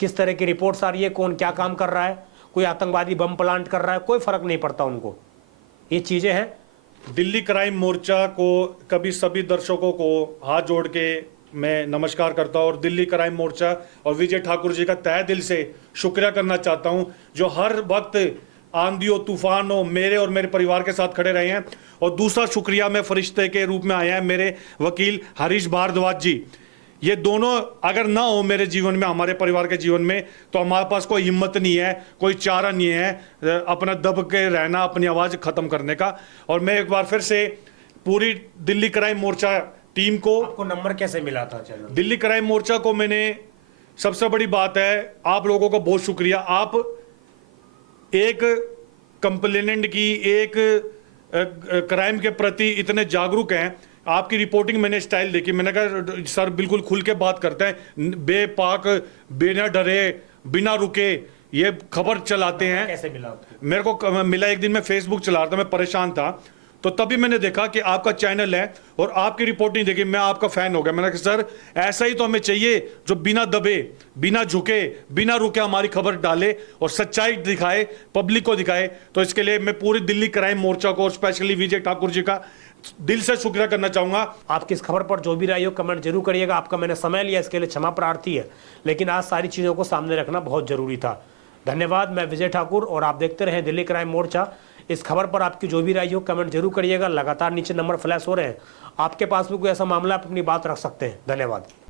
किस तरह की रिपोर्ट्स आ रही है, कौन क्या काम कर रहा है, कोई आतंकवादी बम प्लांट कर रहा है, कोई फर्क नहीं पड़ता उनको। ये चीज़ें हैं। दिल्ली क्राइम मोर्चा को कभी सभी दर्शकों को हाथ जोड़ के मैं नमस्कार करता हूं और दिल्ली क्राइम मोर्चा और विजय ठाकुर जी का तहे दिल से शुक्रिया करना चाहता हूं, जो हर वक्त आंधी हो तूफान हो मेरे और मेरे परिवार के साथ खड़े रहे हैं। और दूसरा शुक्रिया मैं फरिश्ते के रूप में आया है मेरे वकील हरीश भारद्वाज जी। ये दोनों अगर ना हो मेरे जीवन में, हमारे परिवार के जीवन में, तो हमारे पास कोई हिम्मत नहीं है, कोई चारा नहीं है अपना दब के रहना, अपनी आवाज़ ख़त्म करने का। और मैं एक बार फिर से पूरी दिल्ली क्राइम मोर्चा टीम को, आपको नंबर कैसे मिला था चैनल? दिल्ली क्राइम मोर्चा को मैंने, सबसे बड़ी बात है आप लोगों को बहुत शुक्रिया, आप एक कंप्लेनेंट की, एक क्राइम के प्रति इतने जागरूक हैं। आपकी रिपोर्टिंग मैंने स्टाइल देखी, मैंने कहा सर बिल्कुल खुल के बात करते हैं, बेपाक, बिना डरे, बिना रुके ये खबर चलाते हैं। कैसे मिला? मेरे को मिला एक दिन, मैं फेसबुक चला रहा था, मैं परेशान था, तो तभी मैंने देखा कि आपका चैनल है और आपकी रिपोर्टिंग देखी, मैं आपका फैन हो गया। मैंने कहा सर ऐसा ही तो हमें चाहिए, जो बिना दबे, बिना झुके, बिना रुके हमारी खबर डाले और सच्चाई दिखाए, पब्लिक को दिखाए। तो इसके लिए मैं पूरी दिल्ली क्राइम मोर्चा को और स्पेशली विजय ठाकुर जी का दिल से शुक्रिया करना चाहूंगा। आपकी इस खबर पर जो भी राय हो कमेंट जरूर करिएगा। आपका मैंने समय लिया, इसके लिए क्षमा प्रार्थी है, लेकिन आज सारी चीज़ों को सामने रखना बहुत जरूरी था। धन्यवाद। मैं विजय ठाकुर और आप देखते रहे दिल्ली क्राइम मोर्चा। इस खबर पर आपकी जो भी राय हो कमेंट जरूर करिएगा। लगातार नीचे नंबर फ्लैश हो रहे हैं, आपके पास भी कोई ऐसा मामला आप अपनी बात रख सकते हैं। धन्यवाद।